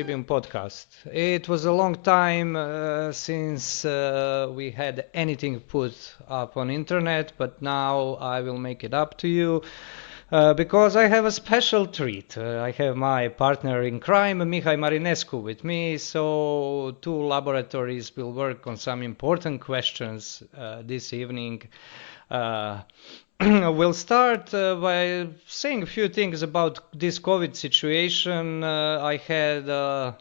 Tribune podcast. It was a long time since we had anything put up on internet, but now I will make it up to you because I have a special treat. I have my partner in crime, Mihai Marinescu, with me, so two laboratories will work on some important questions this evening. We'll start by saying a few things about this COVID situation. I had a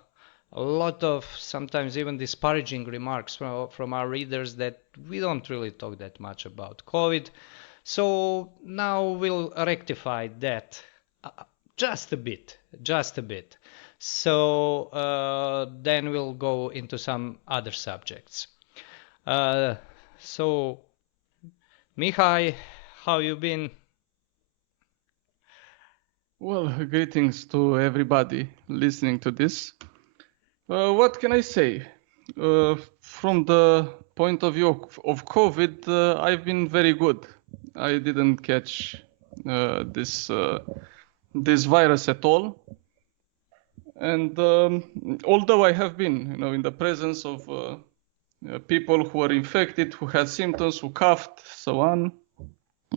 lot of sometimes even disparaging remarks from our readers that we don't really talk that much about COVID. So now we'll rectify that just a bit. So then we'll go into some other subjects. So Mihai, how you been? Well, greetings to everybody listening to this. What can I say? From the point of view of COVID, I've been very good. I didn't catch this virus at all. And although I have been, in the presence of people who were infected, who had symptoms, who coughed, so on.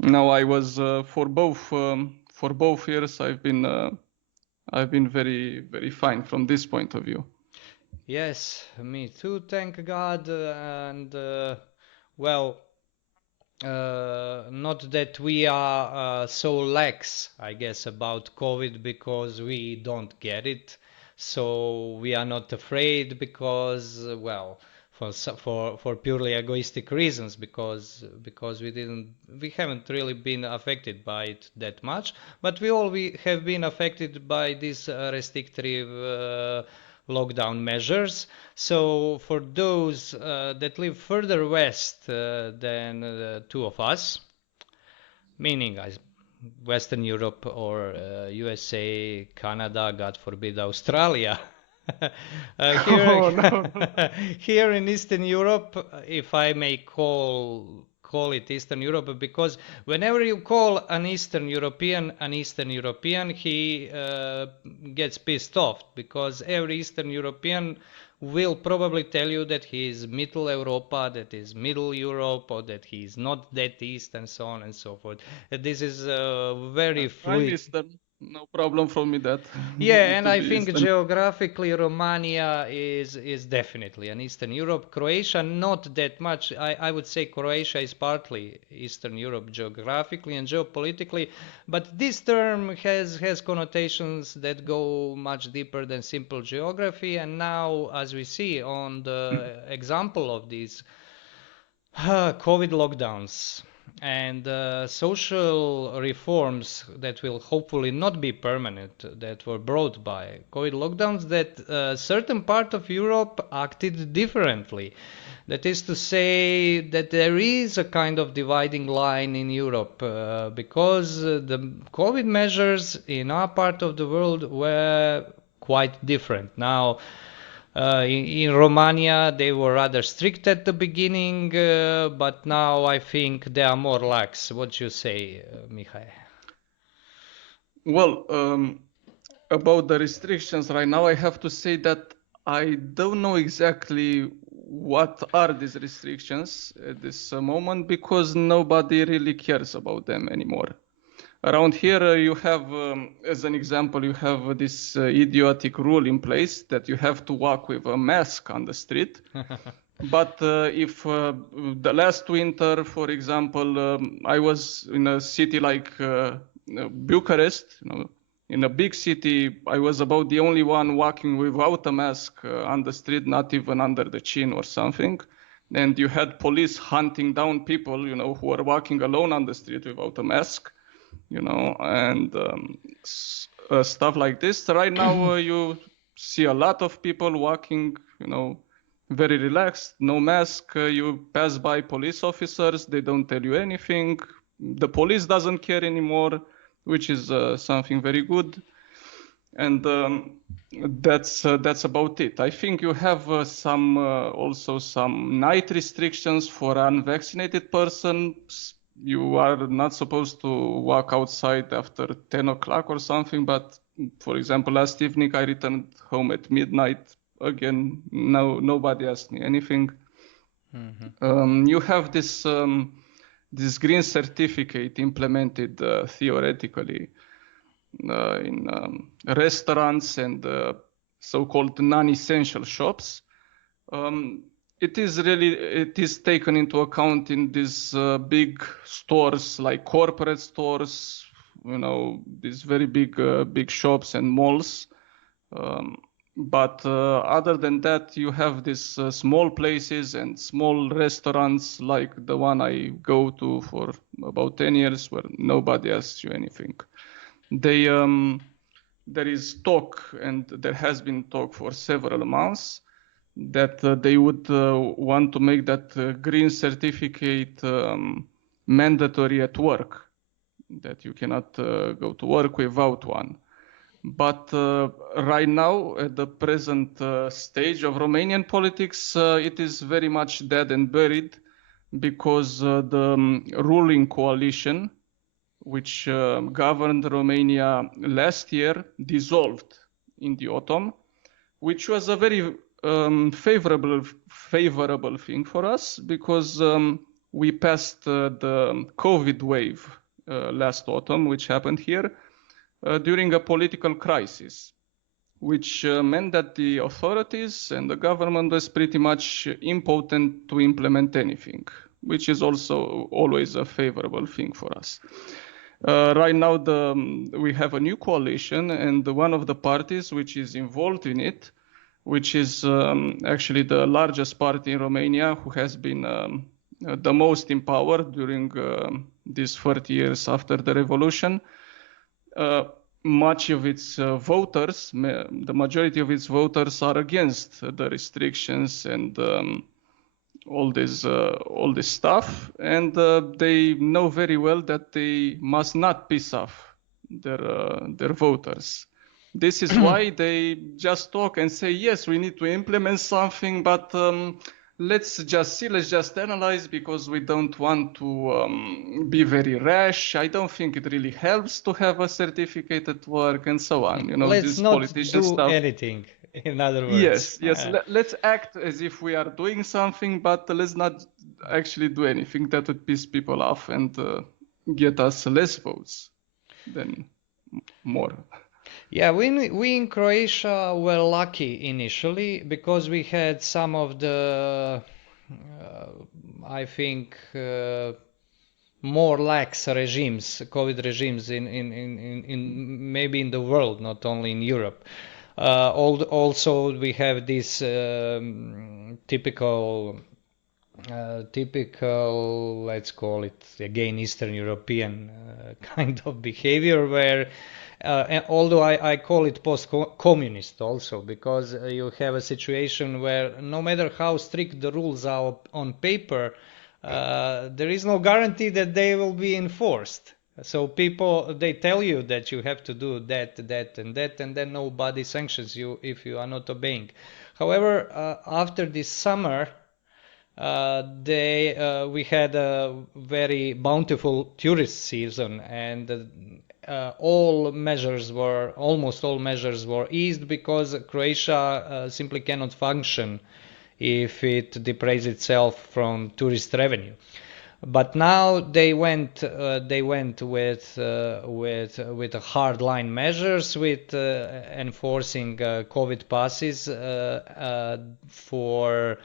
Now I was for both years I've been very, very fine from this point of view. Yes, me too, thank God. And not that we are so lax, I guess, about COVID because we don't get it. So we are not afraid because, for purely egoistic reasons, because we haven't really been affected by it that much, but we have been affected by these restrictive lockdown measures. So for those that live further west than the two of us, meaning Western Europe or USA, Canada, God forbid, Australia. Here in Eastern Europe, if I may call it Eastern Europe, because whenever you call an Eastern European, he gets pissed off, because every Eastern European will probably tell you that he is Middle Europa, that is Middle Europe, or that he is not that East, and so on and so forth. This is very fluid. I'm Eastern. No problem for me that. Yeah, and I think Eastern. Geographically Romania is definitely an Eastern Europe. Croatia, not that much. I would say Croatia is partly Eastern Europe geographically and geopolitically, but this term has connotations that go much deeper than simple geography. And now, as we see on the example of these COVID lockdowns and social reforms that will hopefully not be permanent, that were brought by COVID lockdowns, that a certain part of Europe acted differently. That is to say that there is a kind of dividing line in Europe because the COVID measures in our part of the world were quite different. Now, in Romania, they were rather strict at the beginning, but now I think they are more lax. What do you say, Mihai? Well, about the restrictions right now, I have to say that I don't know exactly what are these restrictions at this moment, because nobody really cares about them anymore. Around here, you have, as an example, you have this idiotic rule in place that you have to walk with a mask on the street. But if the last winter, for example, I was in a city like Bucharest, in a big city, I was about the only one walking without a mask on the street, not even under the chin or something. And you had police hunting down people, who were walking alone on the street without a mask. And stuff like this. Right now, you see a lot of people walking, very relaxed, no mask. You pass by police officers, they don't tell you anything. The police doesn't care anymore, which is something very good. And that's about it. I think you have also some night restrictions for unvaccinated persons. You are not supposed to walk outside after 10 o'clock or something, but For example, last evening I returned home at midnight. Again, nobody asked me anything. You have this green certificate implemented theoretically in restaurants and so-called non-essential shops. It is taken into account in these big stores like corporate stores, these very big shops and malls. But other than that, you have these small places and small restaurants like the one I go to for about 10 years where nobody asks you anything. There is talk, and there has been talk for several months, that they would want to make that green certificate mandatory at work, that you cannot go to work without one. But right now, at the present stage of Romanian politics, it is very much dead and buried because the ruling coalition, which governed Romania last year, dissolved in the autumn, which was a very favorable thing for us because we passed the COVID wave last autumn, which happened here during a political crisis, which meant that the authorities and the government was pretty much impotent to implement anything, which is also always a favorable thing for us. Right now, we have a new coalition, and one of the parties which is involved in it, which is actually the largest party in Romania, who has been the most in power during these 30 years after the revolution. Much of its voters, the majority of its voters, are against the restrictions and all this stuff, and they know very well that they must not piss off their voters. This is why they just talk and say, yes, we need to implement something, but let's just analyze, because we don't want to be very rash. I don't think it really helps to have a certificate at work and so on. Let's this not politician do stuff. anything, in other words. Yes. Let's act as if we are doing something, but let's not actually do anything that would piss people off and get us less votes than more. Yeah, we in Croatia were lucky initially because we had some of the, I think, more lax regimes, COVID regimes in maybe in the world, not only in Europe. Also, we have this typical, let's call it again, Eastern European kind of behavior where. Although I call it post-communist also, because you have a situation where no matter how strict the rules are on paper, there is no guarantee that they will be enforced. So people, they tell you that you have to do that, and then nobody sanctions you if you are not obeying. However, after this summer, we had a very bountiful tourist season, and almost all measures were eased because Croatia simply cannot function if it deprives itself from tourist revenue. But now they went with hardline measures, with enforcing COVID passes for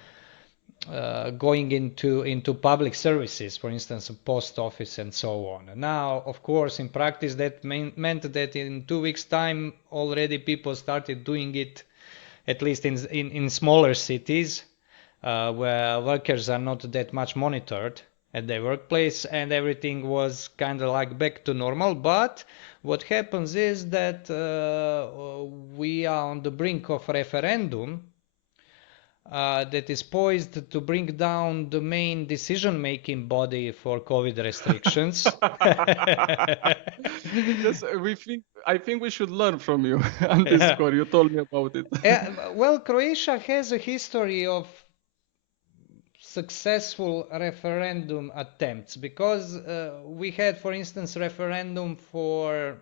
going into public services, for instance, a post office and so on. Now, of course, in practice, that meant that in 2 weeks' time, already people started doing it, at least in smaller cities, where workers are not that much monitored at their workplace, and everything was kind of like back to normal. But what happens is that we are on the brink of a referendum that is poised to bring down the main decision-making body for COVID restrictions. Yes, I think we should learn from you on this score. You told me about it. Well, Croatia has a history of successful referendum attempts, because we had, for instance, referendum for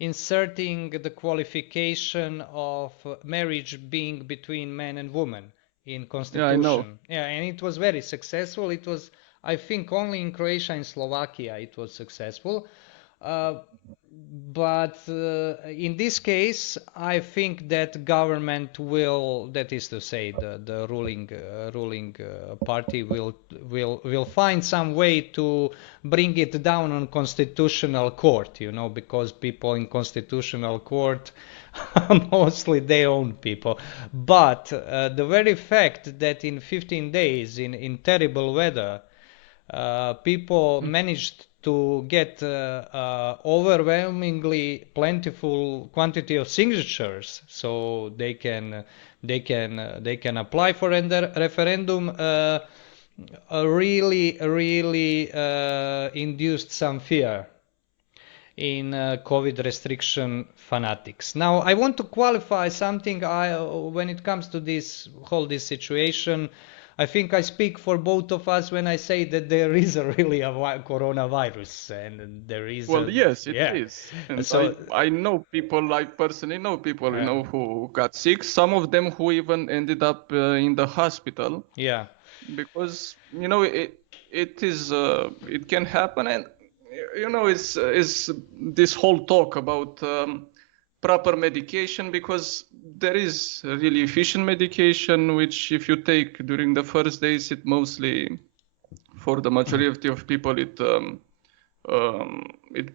inserting the qualification of marriage being between man and woman in Yeah, I know. constitution. Yeah, and it was very successful. It was, I think, only in Croatia and Slovakia it was successful. But in this case, I think that government will, that is to say, the ruling party will find some way to bring it down on constitutional court, you know, because people in constitutional court mostly their own people. But the very fact that in 15 days, in terrible weather, people managed to get overwhelmingly plentiful quantity of signatures, so they can apply for a referendum. Really induced some fear in COVID restriction fanatics. Now, I want to qualify something. When it comes to this situation, I think I speak for both of us when I say that there is really a coronavirus, and there is. Well, yes, it yeah. is. And So I know people, I personally know people, you know, who got sick. Some of them who even ended up in the hospital. Yeah. Because, you know, it can happen, and you know, it's this whole talk about proper medication, because there is really efficient medication, which if you take during the first days, it mostly, for the majority of people, it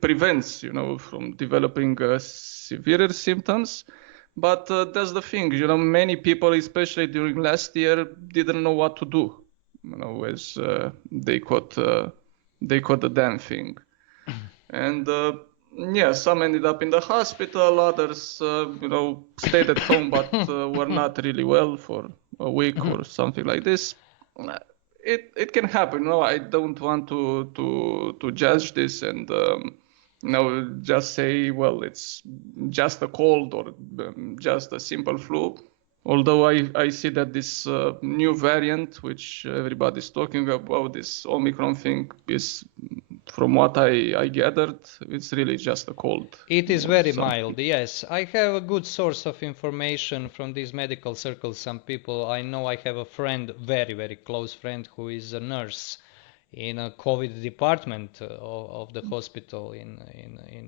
prevents, you know, from developing severe symptoms. But that's the thing, you know, many people, especially during last year, didn't know what to do, you know, as they caught the damn thing. And yeah, some ended up in the hospital, others, you know, stayed at home, but were not really well for a week or something like this. It can happen, you know. I don't want to judge this and you know, just say, well, it's just a cold or just a simple flu. Although I see that this new variant, which everybody's talking about, this Omicron thing, is, from what I gathered, it's really just a cold. It is very mild, yes. I have a good source of information from these medical circles. Some people I know, I have a friend, very, very close friend, who is a nurse in a COVID department of the hospital in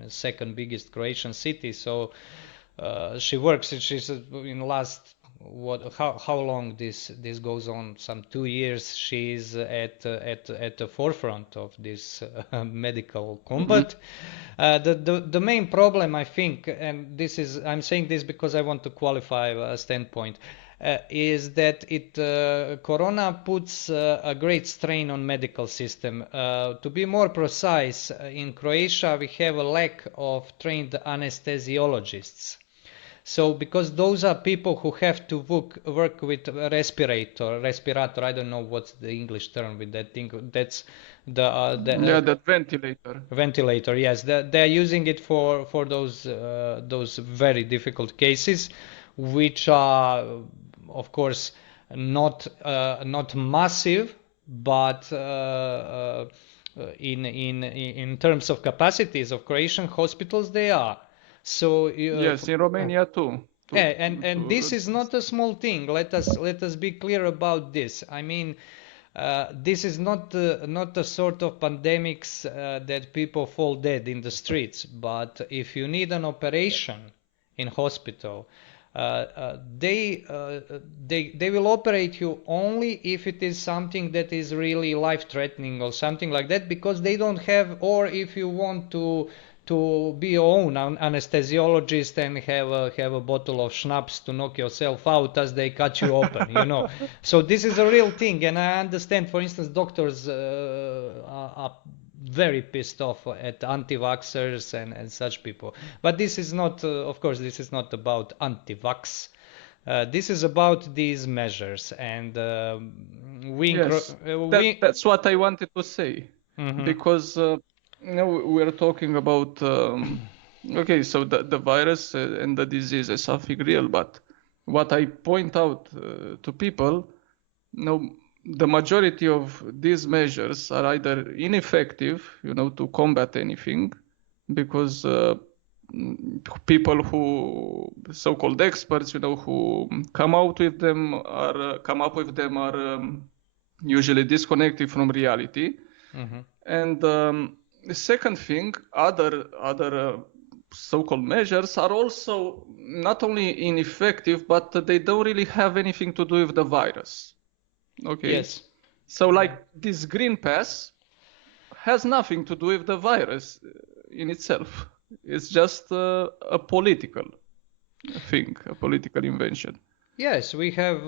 the second biggest Croatian city. So she works, she's in last, how long this goes on, some 2 years, she's at the forefront of this medical combat. The main problem, I think, and this is, I'm saying this because I want to qualify a standpoint, is that corona puts a great strain on medical system. To be more precise, in Croatia we have a lack of trained anesthesiologists. So, because those are people who have to work with respirator, I don't know what's the English term with that thing. That's that ventilator. Ventilator, yes. They're using it for those very difficult cases, which are, of course, not massive, but in terms of capacities of Croatian hospitals, they are. So yes, in Romania too. Yeah, and this is not a small thing. Let us be clear about this. I mean, this is not the sort of pandemics that people fall dead in the streets. But if you need an operation in hospital, they will operate you only if it is something that is really life-threatening or something like that, because they don't have, or if you want to be your own anesthesiologist and have a bottle of schnapps to knock yourself out as they cut you open, you know. So this is a real thing, and I understand, for instance, doctors are very pissed off at anti-vaxxers and such people. But this is not, of course, this is not about anti-vax. This is about these measures, and that's what I wanted to say, because you know, we're talking about okay, so the virus and the disease is something real, but what I point out to people, you know, the majority of these measures are either ineffective, you know, to combat anything, because people who so-called experts, who come up with them are usually disconnected from reality. Mm-hmm. And the second thing, other so-called measures are also not only ineffective, but they don't really have anything to do with the virus. Okay. Yes. So like this green pass has nothing to do with the virus in itself. It's just a political thing, a political invention. Yes, we have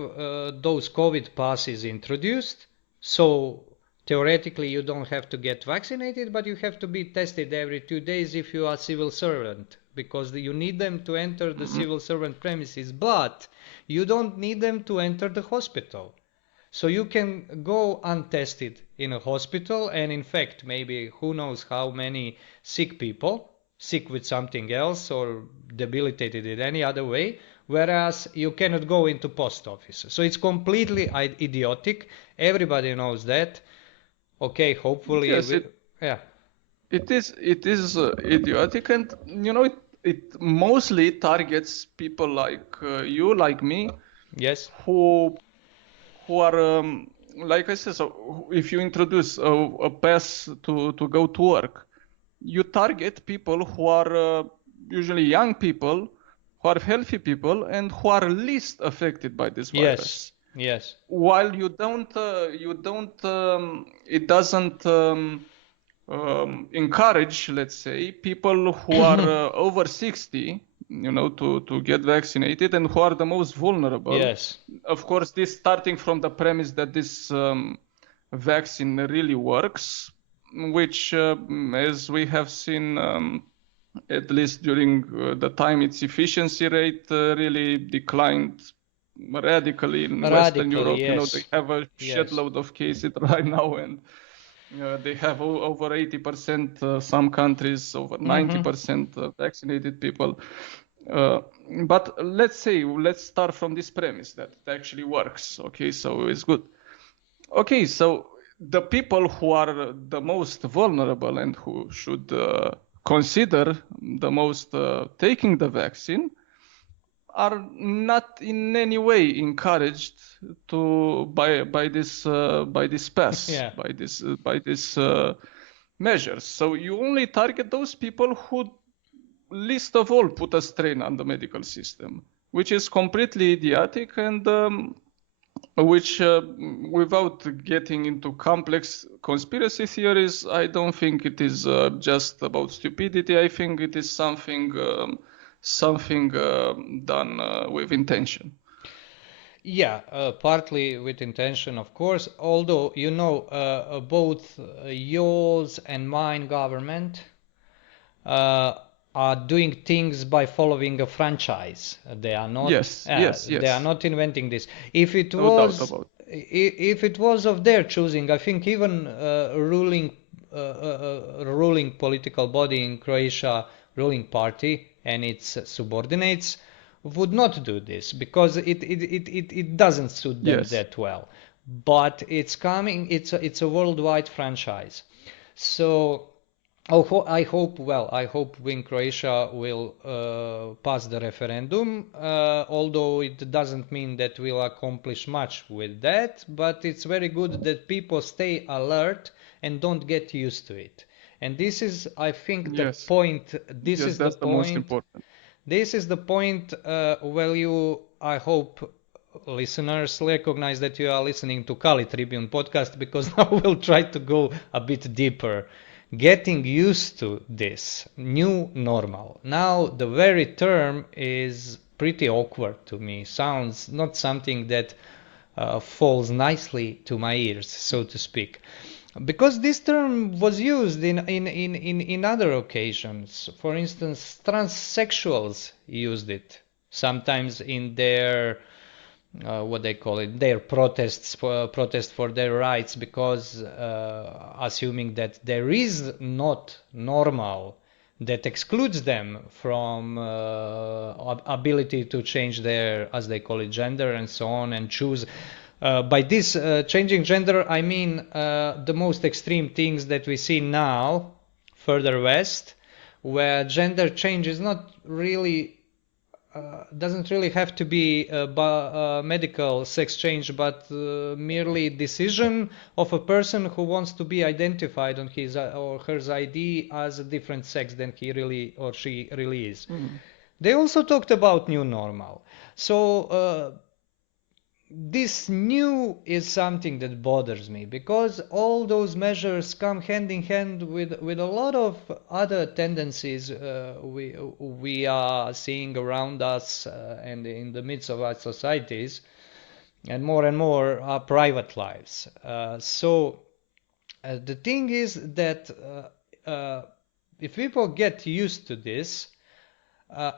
those COVID passes introduced. So theoretically, you don't have to get vaccinated, but you have to be tested every 2 days if you are civil servant, because you need them to enter the civil servant premises, but you don't need them to enter the hospital. So you can go untested in a hospital and infect maybe who knows how many sick people, sick with something else or debilitated in any other way, whereas you cannot go into post office. So it's completely idiotic. Everybody knows that. Okay, hopefully, Yes, it is idiotic, and it mostly targets people like you, like me, yes, who are like I said. So if you introduce a pass to go to work, you target people who are usually young people, who are healthy people, and who are least affected by this virus. Yes. While it doesn't encourage, let's say, people who are over 60, to get vaccinated, and who are the most vulnerable. Yes. Of course, this starting from the premise that this vaccine really works, which, as we have seen, at least during the time, its efficiency rate really declined radically in Western Europe. Yes. They have a shitload of cases right now, and they have over 80%, some countries over 90% vaccinated people. But let's start from this premise that it actually works. Okay, so it's good. Okay, so the people who are the most vulnerable and who should consider the most taking the vaccine are not in any way encouraged by this pass, by this measures. So you only target those people who least of all put a strain on the medical system, which is completely idiotic, and which, without getting into complex conspiracy theories, I don't think it is just about stupidity. I think it is something done with intention. Yeah, partly with intention, of course. Although, both yours and mine government are doing things by following a franchise. They are not. Yes. They are not inventing this. If it No was, doubt about if it was of their choosing, I think even ruling political body in Croatia, ruling party and its subordinates, would not do this because it doesn't suit them that well. But it's coming. It's a worldwide franchise. So. I hope when Croatia will pass the referendum, although it doesn't mean that we'll accomplish much with that, but it's very good that people stay alert and don't get used to it. And this is, I think, the point. This is the point. Most important. This is the point where you, I hope, listeners recognize that you are listening to Kali Tribune podcast, because now we'll try to go a bit deeper. Getting used to this new normal. Now, the very term is pretty awkward to me. Sounds not something that falls nicely to my ears, so to speak. Because this term was used in other occasions. For instance, transsexuals used it sometimes in their what they call it, their protest for their rights, because assuming that there is not normal that excludes them from ability to change their, as they call it, gender and so on, and choose. By this changing gender, I mean the most extreme things that we see now further west, where gender change is not really doesn't really have to be medical sex change, but merely decision of a person who wants to be identified on his or her ID as a different sex than he really or she really is. They also talked about new normal. So this new is something that bothers me, because all those measures come hand in hand with a lot of other tendencies we are seeing around us and in the midst of our societies, and more our private lives. So the thing is that if people get used to this,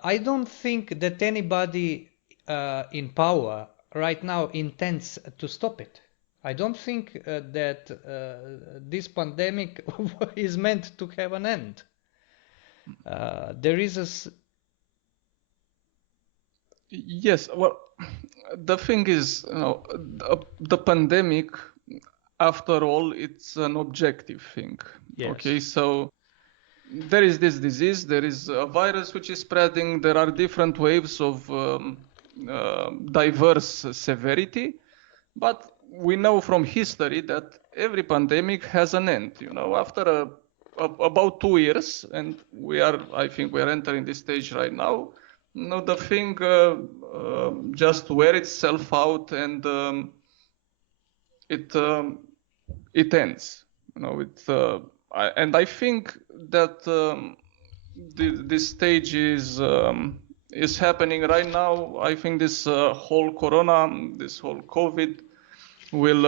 I don't think that anybody in power right now intends to stop it. I don't think that this pandemic is meant to have an end. There is a... Yes, well, the thing is, the pandemic, after all, it's an objective thing. Yes. Okay, so there is this disease, there is a virus which is spreading, there are different waves of diverse severity, but we know from history that every pandemic has an end. After about 2 years, and I think we are entering this stage right now. The thing just wear itself out, and it ends. And I think that this stage is happening right now. I think this whole corona, this whole COVID, will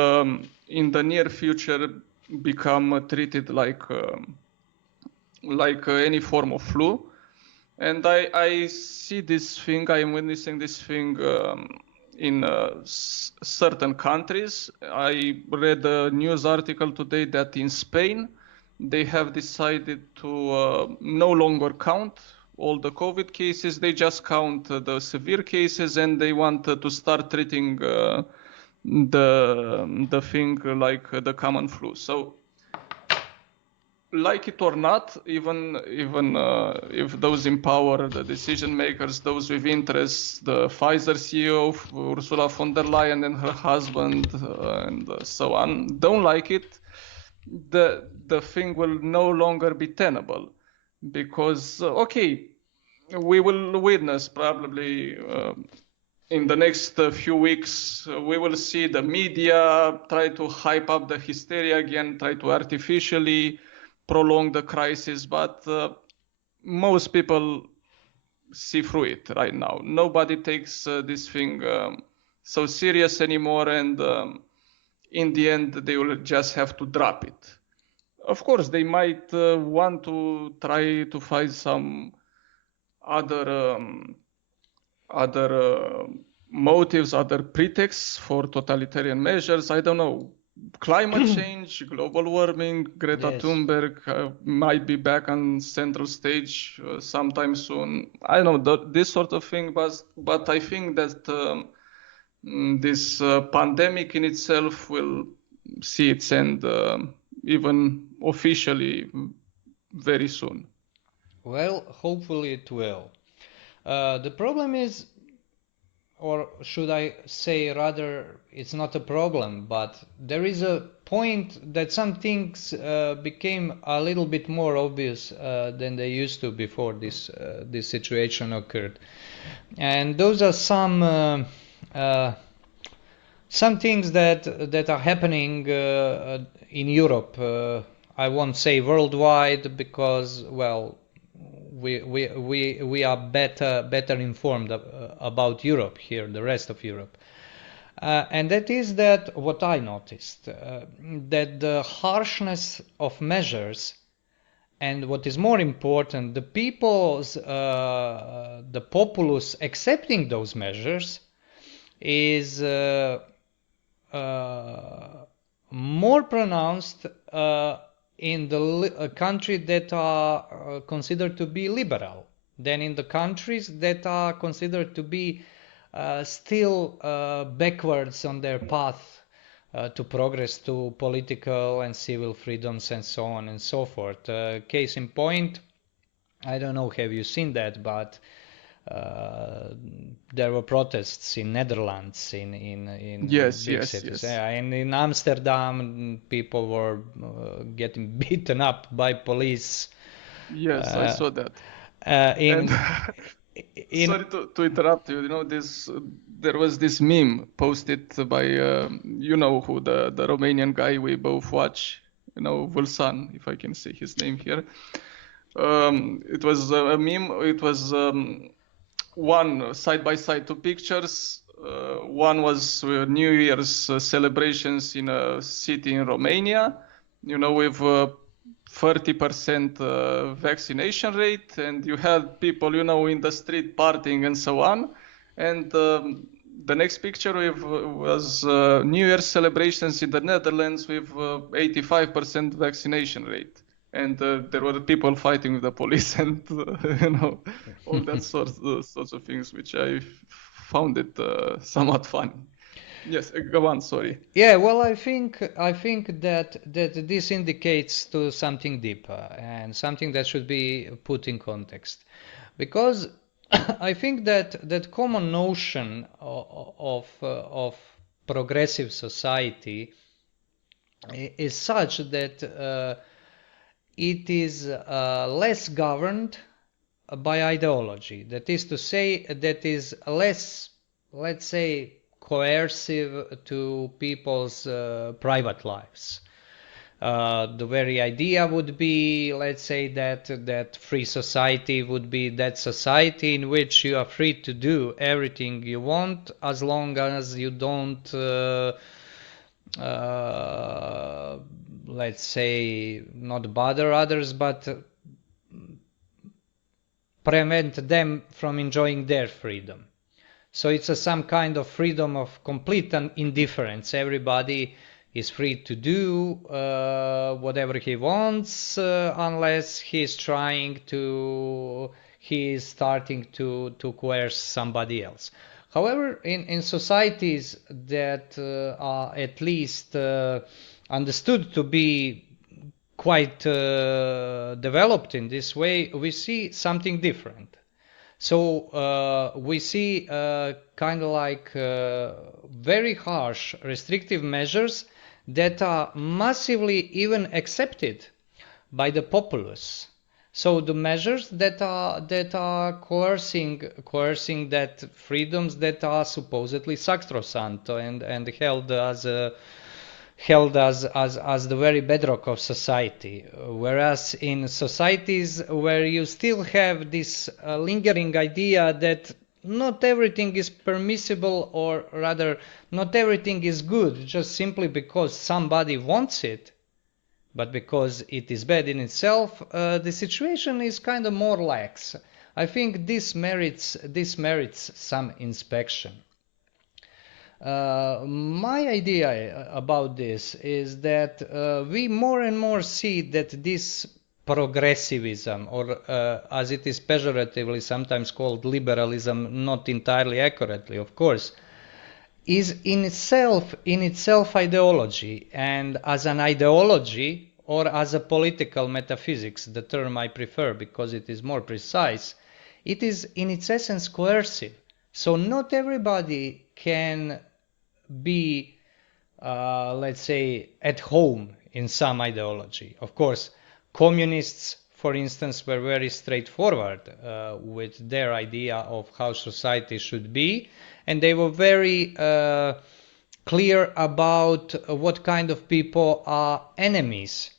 in the near future become treated like any form of flu. And I see this thing, I am witnessing this thing in certain countries. I read a news article today that in Spain they have decided to no longer count all the COVID cases. They just count the severe cases, and they want to start treating the thing like the common flu. So, like it or not, even if those in power, the decision makers, those with interest, the Pfizer CEO, Ursula von der Leyen, and her husband, and so on, don't like it, the thing will no longer be tenable, because okay, we will witness probably in the next few weeks, we will see the media try to hype up the hysteria again, try to artificially prolong the crisis, but most people see through it right now. Nobody takes this thing so serious anymore, and in the end they will just have to drop it. Of course, they might want to try to find some other motives, other pretexts for totalitarian measures. I don't know. Climate change, global warming, Greta Thunberg might be back on central stage sometime soon. I don't know, this sort of thing, but I think that this pandemic in itself will see its end even officially very soon. Well, hopefully it will. The problem is, or should I say rather, it's not a problem, but there is a point that some things became a little bit more obvious than they used to before this situation occurred. And those are some things that are happening in Europe. I won't say worldwide, because, well, we are better informed about Europe here, the rest of Europe, and that is that what I noticed, that the harshness of measures, and what is more important, the populace accepting those measures is more pronounced in the countries that are considered to be liberal than in the countries that are considered to be still backwards on their path to progress to political and civil freedoms and so on and so forth. Case in point, I don't know, have you seen that, but there were protests in Netherlands, in Yes, big yes, cities, yes. and in Amsterdam, people were getting beaten up by police. Yes, I saw that. And In in sorry to interrupt you. You know, there was this meme posted by you know who, the Romanian guy we both watch. You know, Vulsan, if I can say his name here. It was a meme. It was one side by side two pictures. One was New Year's celebrations in a city in Romania, you know, with 30% vaccination rate, and you had people, you know, in the street partying and so on. And the next picture was New Year's celebrations in the Netherlands with 85% vaccination rate. And there were people fighting with the police and you know, all that sorts of things, which I found it somewhat funny. Yes, go on. Sorry. Yeah, well, I think that this indicates to something deeper and something that should be put in context, because I think that common notion of progressive society is such that it is less governed by ideology. That is to say, that is less, let's say, coercive to people's private lives. The very idea would be, let's say, that free society would be that society in which you are free to do everything you want as long as you don't let's say, not bother others, but prevent them from enjoying their freedom. So it's some kind of freedom of complete indifference. Everybody is free to do whatever he wants, unless he is starting to coerce somebody else. However, in societies that are at least understood to be quite developed in this way, we see something different. So we see kind of like very harsh restrictive measures that are massively even accepted by the populace. So the measures that are coercing that freedoms that are supposedly sacrosanct and held as the very bedrock of society. Whereas in societies where you still have this lingering idea that not everything is permissible, or rather not everything is good just simply because somebody wants it, but because it is bad in itself, the situation is kind of more lax. I think this merits some inspection. My idea about this is that we more and more see that this progressivism, or as it is pejoratively sometimes called liberalism, not entirely accurately, of course, is in itself ideology, and as an ideology or as a political metaphysics, the term I prefer because it is more precise, it is in its essence coercive. So not everybody can be, let's say, at home in some ideology. Of course, communists, for instance, were very straightforward with their idea of how society should be, and they were very clear about what kind of people are enemies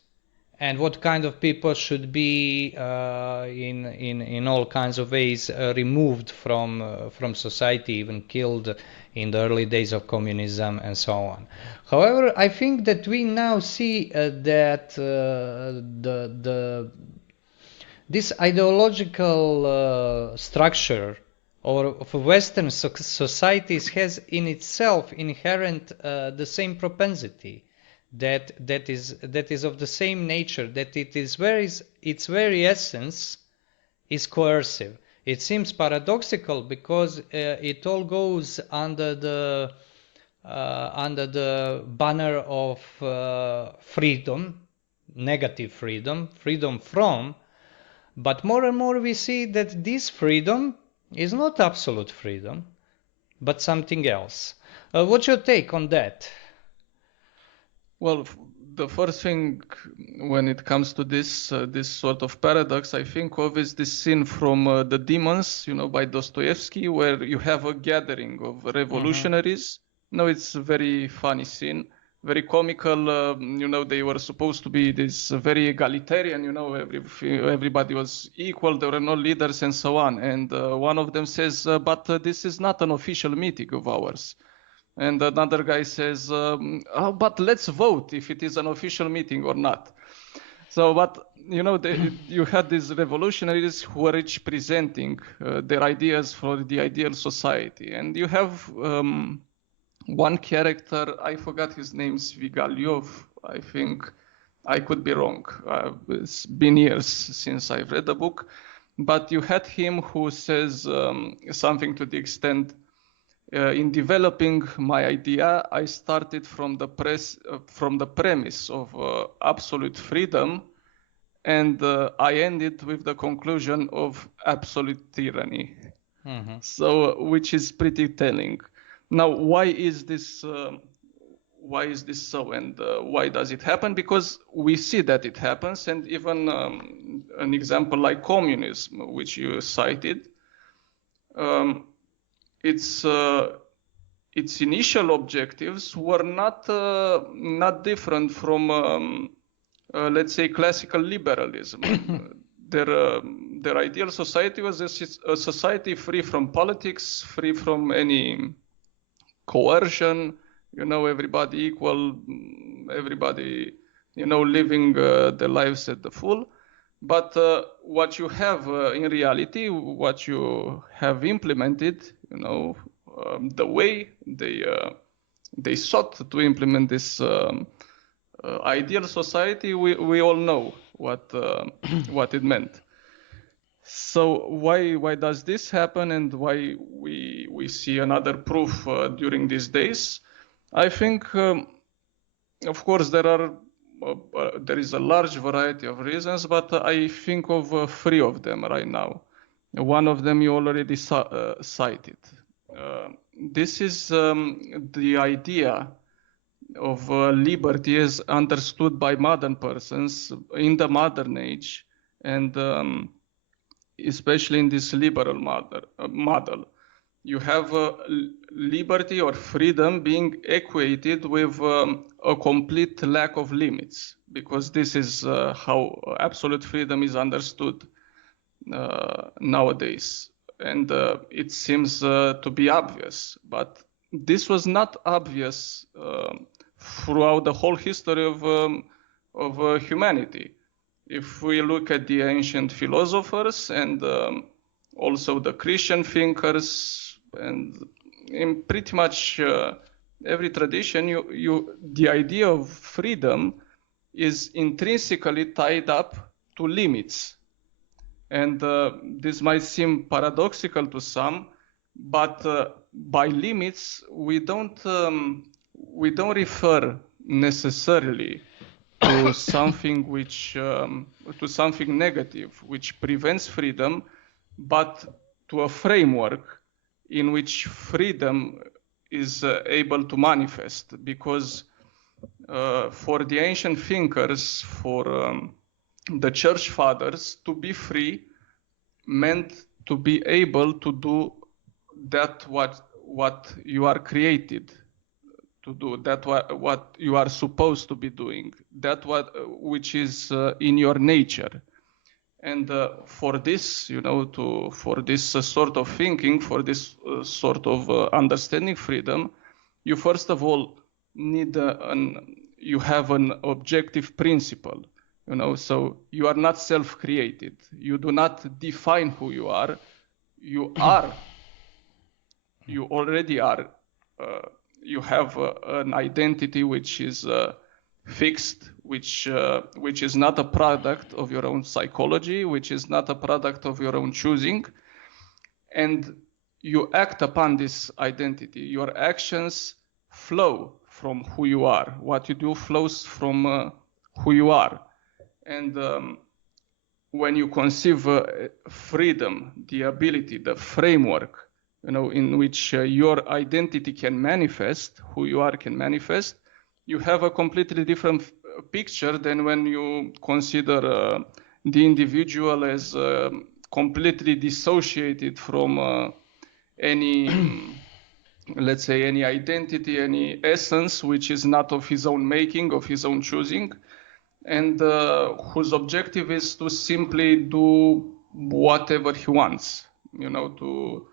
and what kind of people should be in all kinds of ways removed from society, even killed in the early days of communism and so on. However, I think that we now see that this ideological structure of Western societies has in itself inherent the same propensity, that is of the same nature, that its very essence is coercive. It seems paradoxical because it all goes under the banner of freedom, negative freedom from, But more and more we see that this freedom is not absolute freedom, but something else. What's your take on that? Well, the first thing when it comes to this sort of paradox I think of is this scene from The Demons, by Dostoevsky, where you have a gathering of revolutionaries. No, it's a very funny scene, very comical. They were supposed to be this very egalitarian. Everybody was equal. There were no leaders and so on. And one of them says, "But this is not an official meeting of ours." And another guy says, but let's vote if it is an official meeting or not. So, but, you had these revolutionaries who were each presenting their ideas for the ideal society. And you have one character, I forgot his name, Svigalyov, I think. I could be wrong. It's been years since I've read the book. But you had him who says something to the extent, in developing my idea, I started from the premise of absolute freedom, and I ended with the conclusion of absolute tyranny. So, which is pretty telling. Now, why is this so, and why does it happen? Because we see that it happens, and even an example like communism, which you cited. Its initial objectives were not different from, let's say, classical liberalism. Their ideal society was a society free from politics, free from any coercion. Everybody equal, everybody, living their lives at the full. But what you have in reality, what you have implemented, the way they sought to implement this ideal society, we all know what it meant. So why does this happen, and why we see another proof during these days? I think, of course, there is a large variety of reasons, but I think of 3 of them right now. One of them you already cited. This is the idea of liberty as understood by modern persons in the modern age, and especially in this liberal model. You have liberty or freedom being equated with a complete lack of limits, because this is how absolute freedom is understood nowadays. And it seems to be obvious, but this was not obvious throughout the whole history of humanity. If we look at the ancient philosophers and also the Christian thinkers, and in pretty much every tradition, the idea of freedom is intrinsically tied up to limits. And this might seem paradoxical to some, but by limits we don't refer necessarily to something to something negative which prevents freedom, but to a framework in which freedom is able to manifest. Because for the ancient thinkers, for the church fathers, to be free meant to be able to do that what you are created to do, that what you are supposed to be doing, that which is in your nature. And for this, for this sort of thinking, for this sort of understanding freedom, you first of all need you have an objective principle. So you are not self-created. You do not define who you are. You are. You already are. You have an identity which is fixed, which is not a product of your own psychology, which is not a product of your own choosing, and you act upon this identity. Your actions flow from who you are. What you do flows from who you are. And when you conceive freedom, the ability, the framework, in which your identity can manifest, who you are can manifest, you have a completely different picture than when you consider the individual as completely dissociated from any, let's say, any identity, any essence, which is not of his own making, of his own choosing, and whose objective is to simply do whatever he wants, to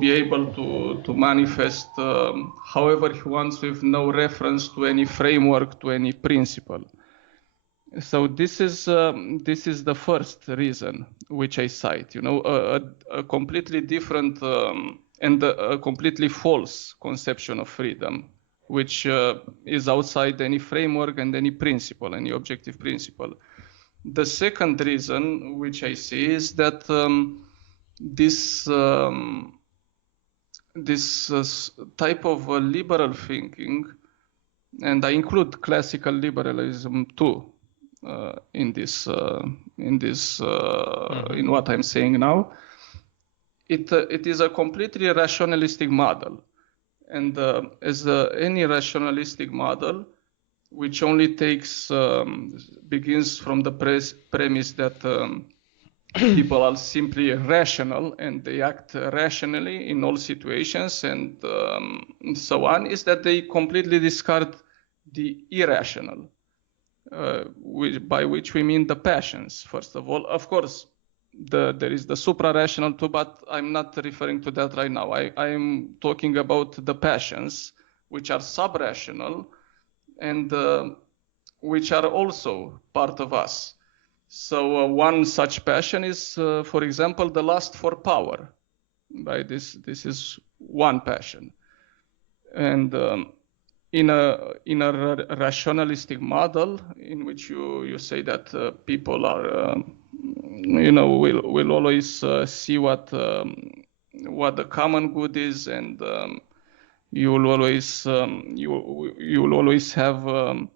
be able to manifest however he wants, with no reference to any framework, to any principle. So this is the first reason which I cite. A completely different and a completely false conception of freedom, which is outside any framework and any principle, any objective principle. The second reason which I see is that this type of liberal thinking, and I include classical liberalism too in what I'm saying now. It is a completely rationalistic model, and as any rationalistic model, which only begins from the premise that people are simply rational and they act rationally in all situations, and so on, is that they completely discard the irrational, by which we mean the passions, first of all. Of course, there is the supra-rational too, but I'm not referring to that right now. I am talking about the passions, which are sub-rational and which are also part of us. So one such passion is, for example, the lust for power. Right? This is one passion. And in a rationalistic model, in which you say that people are, will always see what the common good is, and you'll always have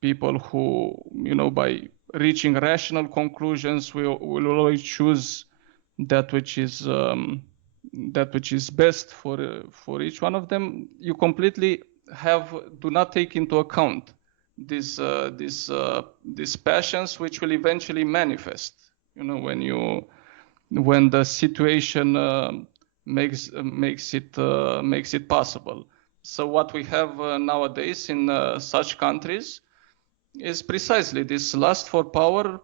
people who, by reaching rational conclusions, will always choose that which is best for each one of them. You completely do not take into account these passions, which will eventually manifest. When the situation makes it possible. So what we have nowadays in such countries is precisely this lust for power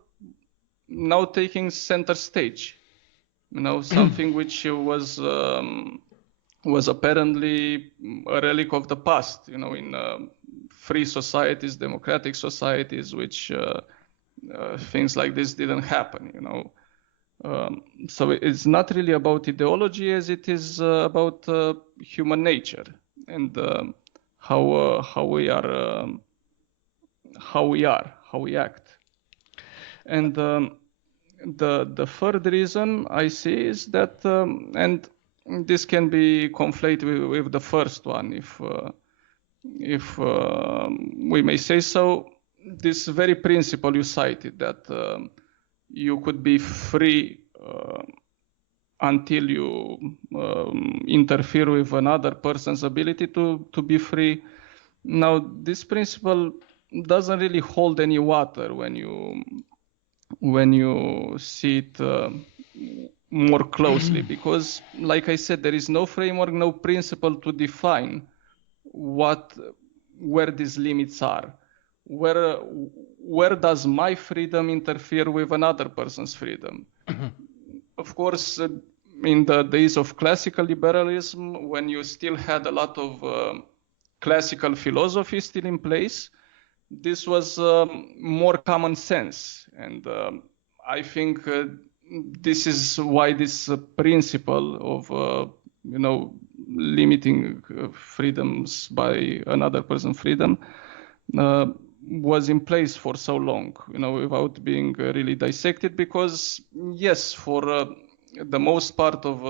now taking center stage. Something which was apparently a relic of the past. In free societies, democratic societies, which things like this didn't happen. So it's not really about ideology as it is about human nature and how we act. And the third reason I see is that, and this can be conflated with the first one, if we may say so. This very principle you cited, that you could be free until you interfere with another person's ability to be free. Now, this principle doesn't really hold any water when you see it more closely, because, like I said, there is no framework, no principle to define where these limits are. Where does my freedom interfere with another person's freedom? Of course, in the days of classical liberalism, when you still had a lot of classical philosophy still in place, this was more common sense. And I think this is why this principle of limiting freedoms by another person's freedom was in place for so long, without being really dissected, because yes, for the most part of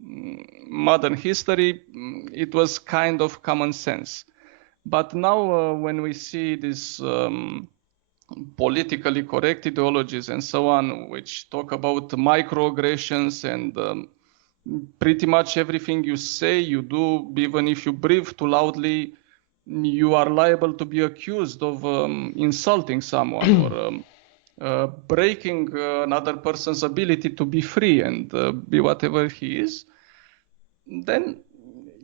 modern history, it was kind of common sense. But now when we see this politically correct ideologies and so on, which talk about microaggressions and pretty much everything you say, you do, even if you breathe too loudly, you are liable to be accused of insulting someone or breaking another person's ability to be free and be whatever he is. Then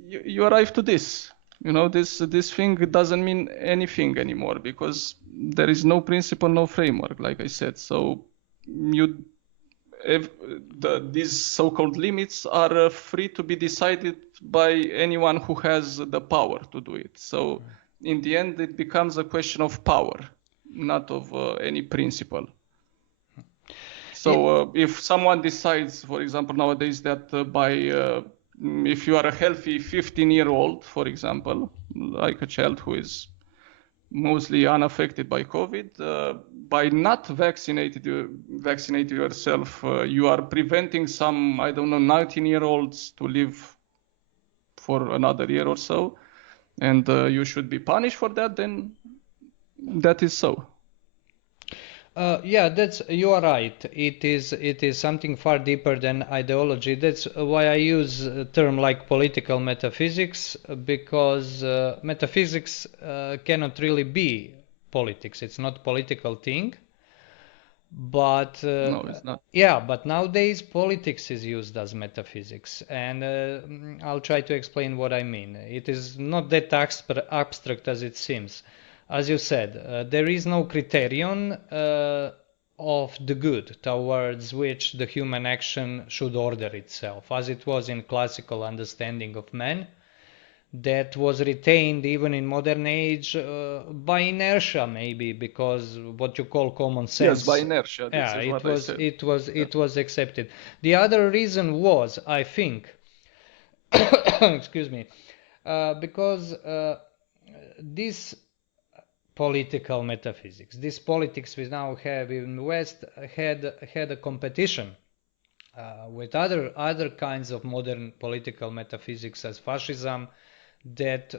you arrive to this. This thing doesn't mean anything anymore because there is no principle, no framework, like I said. So these so-called limits are free to be decided by anyone who has the power to do it. So in the end, it becomes a question of power, not of any principle. So if someone decides, for example, nowadays that if you are a healthy 15-year-old, for example, like a child who is mostly unaffected by COVID, by not vaccinating yourself, you are preventing some, 19-year-olds to live for another year or so, and you should be punished for that, then that is so. You are right. It is something far deeper than ideology. That's why I use a term like political metaphysics, because metaphysics cannot really be politics. It's not a political thing. But no, it's not. Yeah, but nowadays politics is used as metaphysics, and I'll try to explain what I mean. It is not that abstract as it seems. As you said, there is no criterion of the good towards which the human action should order itself, as it was in classical understanding of man, that was retained even in modern age by inertia, maybe, because what you call common sense. Yes, by inertia. It was accepted. The other reason was, I think, excuse me, because this political metaphysics, this politics we now have in the West, had a competition with other kinds of modern political metaphysics, as fascism, that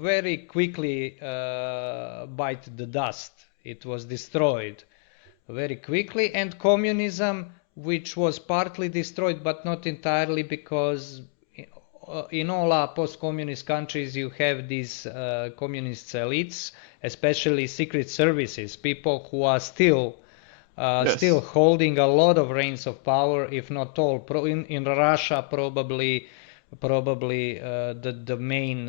very quickly bite the dust. It was destroyed very quickly, and communism, which was partly destroyed but not entirely, because in all post-communist countries you have these communist elites, especially secret services, people who are still holding a lot of reins of power, if not all. In Russia, probably the main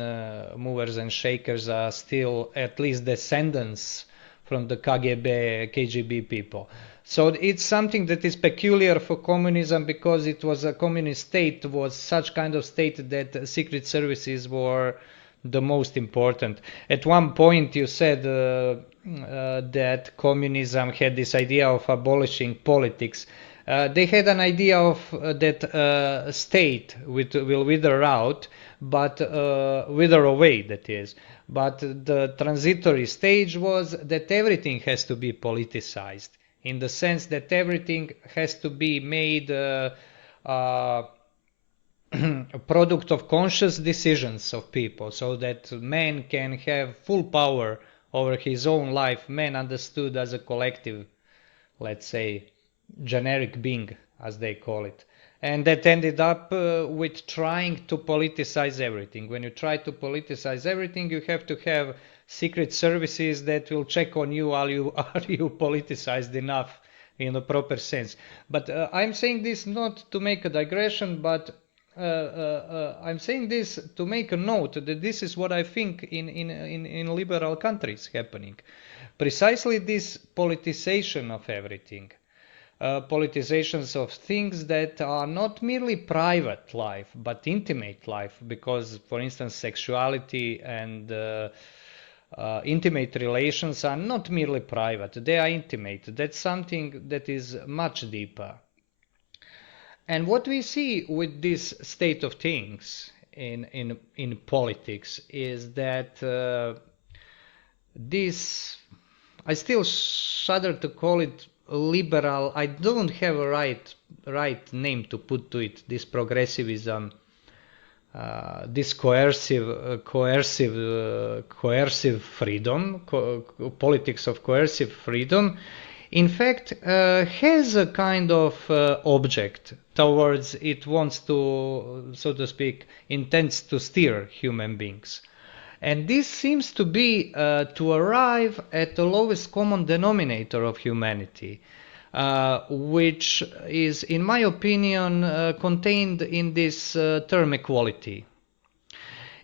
movers and shakers are still at least descendants from the KGB people. So it's something that is peculiar for communism, because it was a communist state, was such kind of state that secret services were the most important. At one point you said that communism had this idea of abolishing politics. They had an idea of that state will wither out, but wither away, that is. But the transitory stage was that everything has to be politicized, in the sense that everything has to be made a product of conscious decisions of people, so that man can have full power over his own life, man understood as a collective, let's say, generic being, as they call it. And that ended up with trying to politicize everything. When you try to politicize everything, you have to have secret services that will check on you, are you politicized enough in a proper sense. But I'm saying this not to make a digression, but I'm saying this to make a note that this is what I think in liberal countries happening. Precisely this politicization of everything. Politicizations of things that are not merely private life but intimate life, because, for instance, sexuality and intimate relations are not merely private, they are intimate. That's something that is much deeper. And what we see with this state of things in politics is that this, I still shudder to call it liberal, I don't have a right name to put to it, this progressivism this coercive freedom, politics of coercive freedom, in fact, has a kind of object towards it wants to, so to speak, intends to steer human beings. And this seems to be to arrive at the lowest common denominator of humanity, which is, in my opinion, contained in this term equality.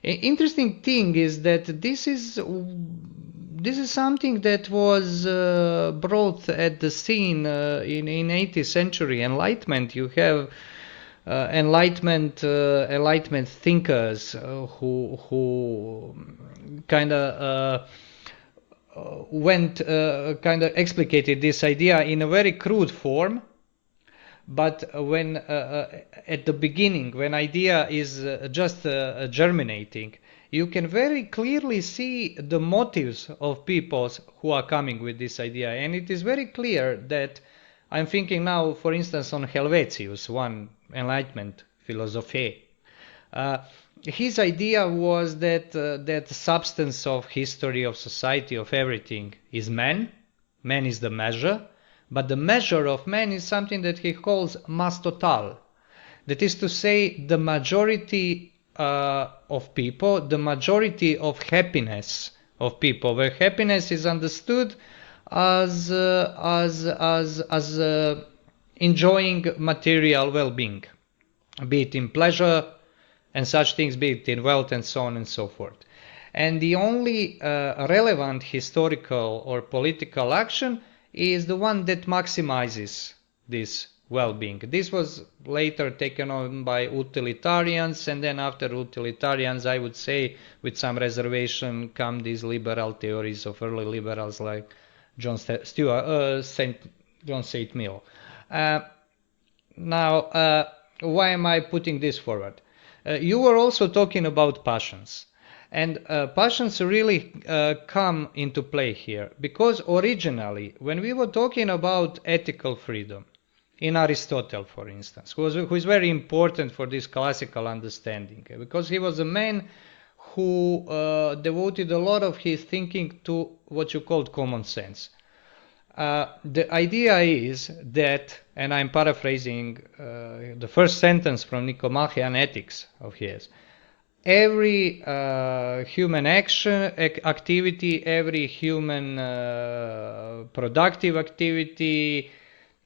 Interesting thing is that this is something that was brought at the scene in 18th century Enlightenment. You have Enlightenment thinkers who kind of kind of explicated this idea in a very crude form. But when at the beginning, when idea is just germinating, you can very clearly see the motives of people who are coming with this idea. And it is very clear that I'm thinking now, for instance, on Helvetius, one Enlightenment philosophy. His idea was that the substance of history, of society, of everything is man. Man is the measure. But the measure of man is something that he calls mass total. That is to say, the majority of people, the majority of happiness of people, where happiness is understood as enjoying material well-being, be it in pleasure and such things, be it in wealth and so on and so forth. And the only relevant historical or political action is the one that maximizes this well-being. This was later taken on by utilitarians, and then after utilitarians, I would say, with some reservation, come these liberal theories of early liberals like John St. Mill. Now, why am I putting this forward? You were also talking about passions. And passions really come into play here, because originally, when we were talking about ethical freedom, in Aristotle, for instance, who is very important for this classical understanding, because he was a man who devoted a lot of his thinking to what you called common sense. The idea is that, and I'm paraphrasing the first sentence from Nicomachean Ethics of his, every human activity, every human productive activity,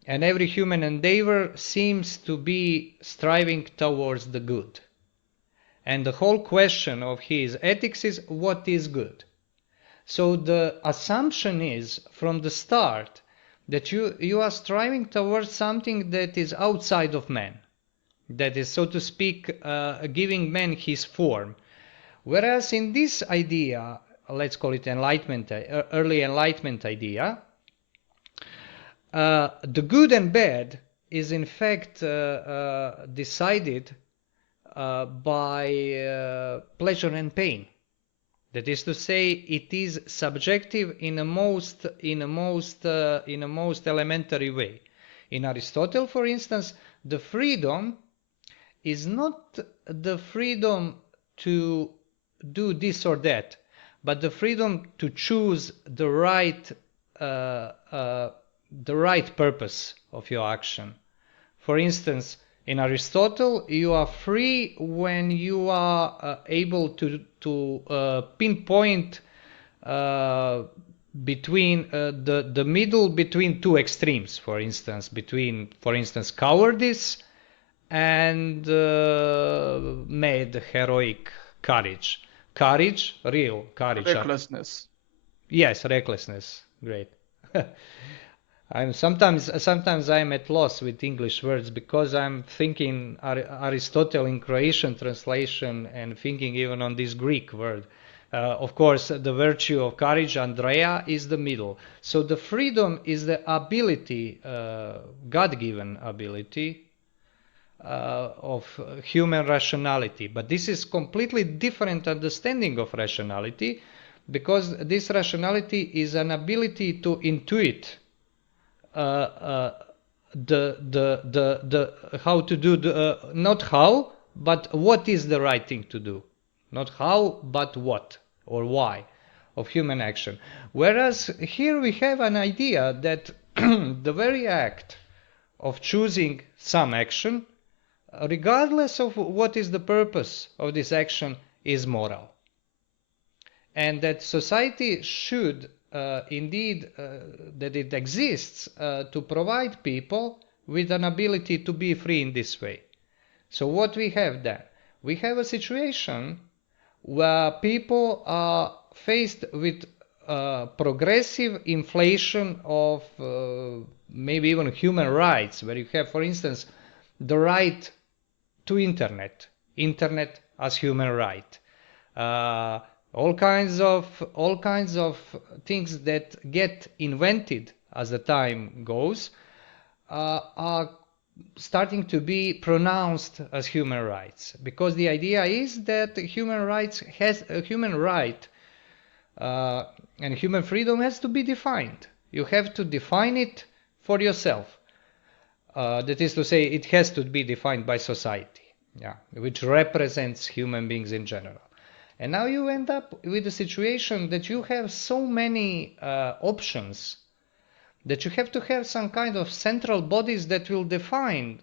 and every human endeavor seems to be striving towards the good. And the whole question of his ethics is, what is good? So the assumption is, from the start, that you are striving towards something that is outside of man. That is, so to speak, giving man his form. Whereas in this idea, let's call it Enlightenment, early Enlightenment idea, the good and bad is in fact decided by pleasure and pain. That is to say, it is subjective in a most elementary way. In Aristotle, for instance, the freedom is not the freedom to do this or that, but the freedom to choose the right purpose of your action. For instance, in Aristotle, you are free when you are able to pinpoint between the middle between two extremes. For instance, cowardice and mad, heroic courage. Courage, real courage. Recklessness. Yes, recklessness. Great. Sometimes I'm at loss with English words, because I'm thinking Aristotle in Croatian translation and thinking even on this Greek word. Of course, the virtue of courage, Andrea, is the middle. So the freedom is the ability, God-given ability, of human rationality. But this is completely different understanding of rationality, because this rationality is an ability to intuit how to do not how, but what is the right thing to do. Not how, but what or why of human action. Whereas here we have an idea that the very act of choosing some action, regardless of what is the purpose of this action, is moral. And that society should indeed, that it exists to provide people with an ability to be free in this way. So what we have then? We have a situation where people are faced with progressive inflation of maybe even human rights, where you have, for instance, the right to internet as human right, all kinds of things that get invented as the time goes are starting to be pronounced as human rights, because the idea is that human rights has a human right and human freedom has to be defined. You have to define it for yourself. That is to say, it has to be defined by society, which represents human beings in general. And now you end up with a situation that you have so many options that you have to have some kind of central bodies that will define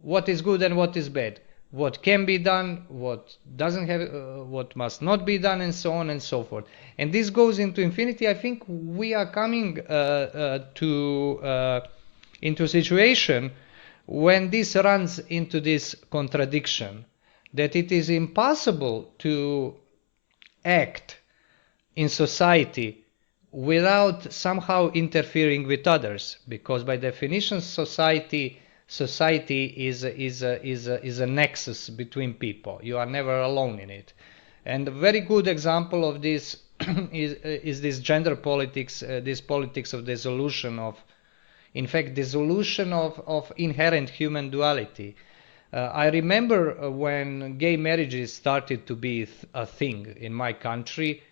what is good and what is bad, what can be done, what doesn't have, what must not be done, and so on and so forth. And this goes into infinity. I think we are coming into a situation when this runs into this contradiction, that it is impossible to act in society without somehow interfering with others, because by definition society is a nexus between people. You are never alone in it. And a very good example of this is this gender politics, this politics of dissolution of, in fact, dissolution of inherent human duality. I remember when gay marriages started to be a thing in my country.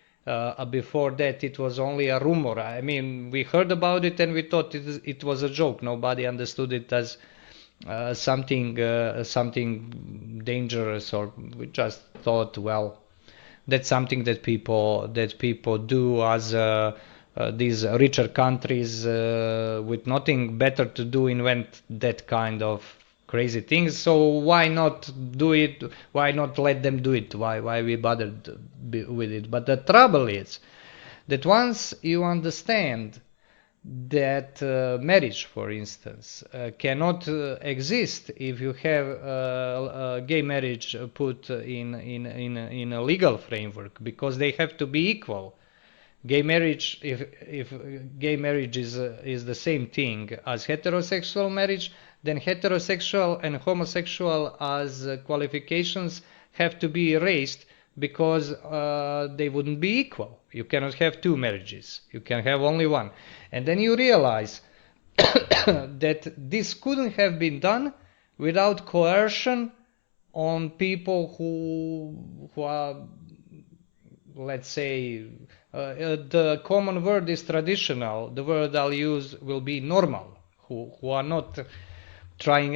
Before that, it was only a rumor. I mean, we heard about it and we thought it was a joke. Nobody understood it as something dangerous, or we just thought, well, that's something that people do as these richer countries with nothing better to do invent that kind of crazy things. So why not do it? Why not let them do it? Why we bothered with it? But the trouble is that once you understand that marriage, for instance, cannot exist if you have gay marriage put in a legal framework, because they have to be equal. Gay marriage, if gay marriage is the same thing as heterosexual marriage, then heterosexual and homosexual as qualifications have to be erased, because they wouldn't be equal. You cannot have two marriages. You can have only one. And then you realize that this couldn't have been done without coercion on people who are, let's say, the common word is traditional. The word I'll use will be normal, who are not trying,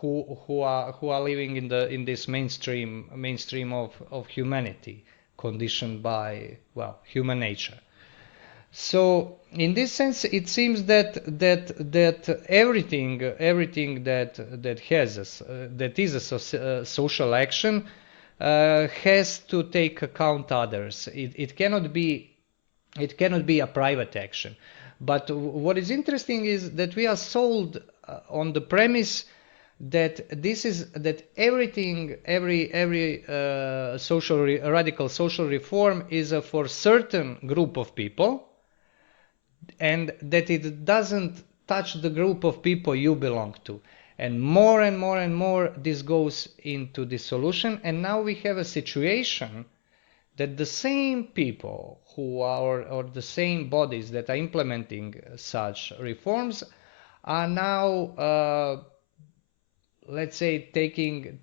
who are living in this mainstream of humanity, conditioned by, well, human nature. So in this sense, it seems that everything that is a social action has to take account others. It cannot be a private action. But what is interesting is that we are sold on the premise that every radical social reform is for certain group of people, and that it doesn't touch the group of people you belong to. And more and more this goes into dissolution, and now we have a situation that the same people who are, or the same bodies that are implementing such reforms are now, let's say, taking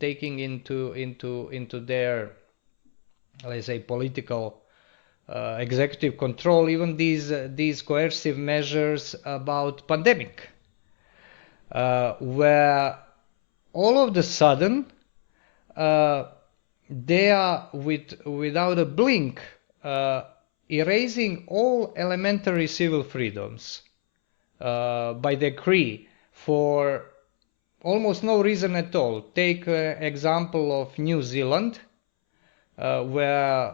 into their, let's say, political executive control even these coercive measures about pandemic, where all of the sudden, they are without a blink erasing all elementary civil freedoms by decree for almost no reason at all. Take example of New Zealand, where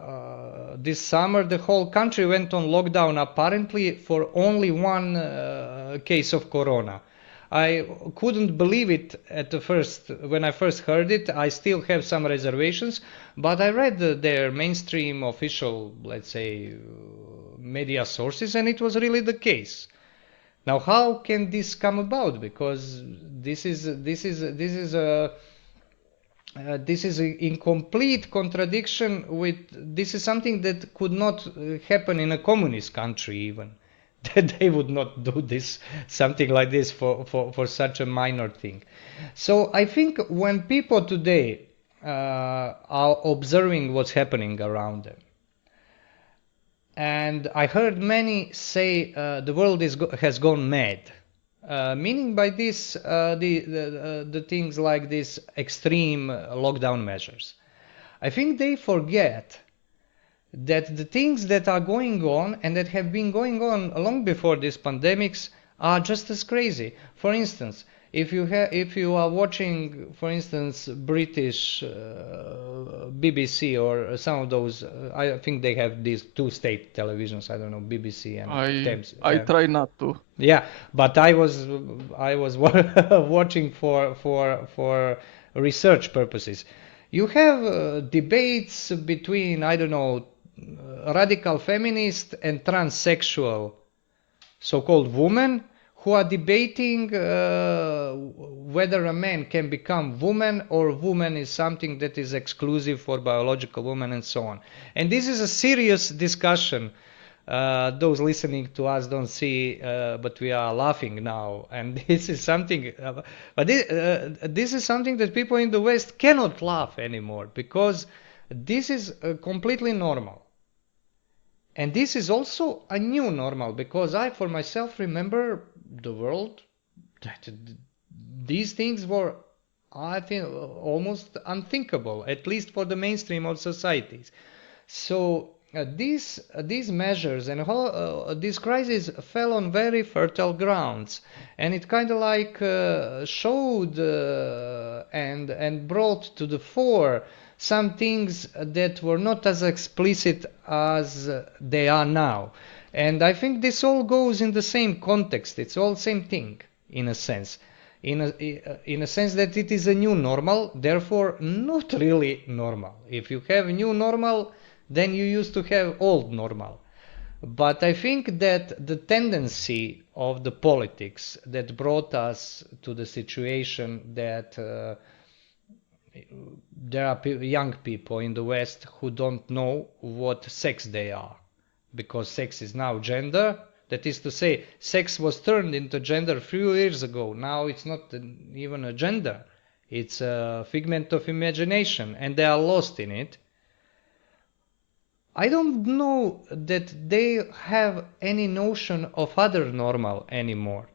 this summer the whole country went on lockdown apparently for only one case of corona. I couldn't believe it at the first, when I first heard it. I still have some reservations, but I read their mainstream official, let's say, media sources, and it was really the case. Now, how can this come about? Because this is in complete contradiction with, this is something that could not happen in a communist country even. That they would not do this, something like this for such a minor thing. So I think when people today are observing what's happening around them, and I heard many say the world has gone mad, meaning by this the things like these extreme lockdown measures. I think they forget that the things that are going on and that have been going on long before these pandemics are just as crazy. For instance, if you are watching, for instance, British BBC or some of those, I think they have these two state televisions. I don't know, BBC and Thames. I try not to. Yeah, but I was watching for research purposes. You have debates between, I don't know, radical feminist and transsexual so-called women who are debating whether a man can become woman or woman is something that is exclusive for biological women and so on. And this is a serious discussion. Those listening to us don't see, but we are laughing now. And this is something, this is something that people in the West cannot laugh anymore, because this is completely normal. And this is also a new normal, because I, for myself, remember the world that these things were, I think, almost unthinkable, at least for the mainstream of societies. So these measures and this crisis fell on very fertile grounds, and it kind of like showed and brought to the fore some things that were not as explicit as they are now. And I think this all goes in the same context. It's all same thing, in a sense. In a sense that it is a new normal, therefore not really normal. If you have new normal, then you used to have old normal. But I think that the tendency of the politics that brought us to the situation that there are young people in the West who don't know what sex they are, because sex is now gender. That is to say, sex was turned into gender a few years ago. Now it's not even a gender. It's a figment of imagination, and they are lost in it. I don't know that they have any notion of other normal anymore.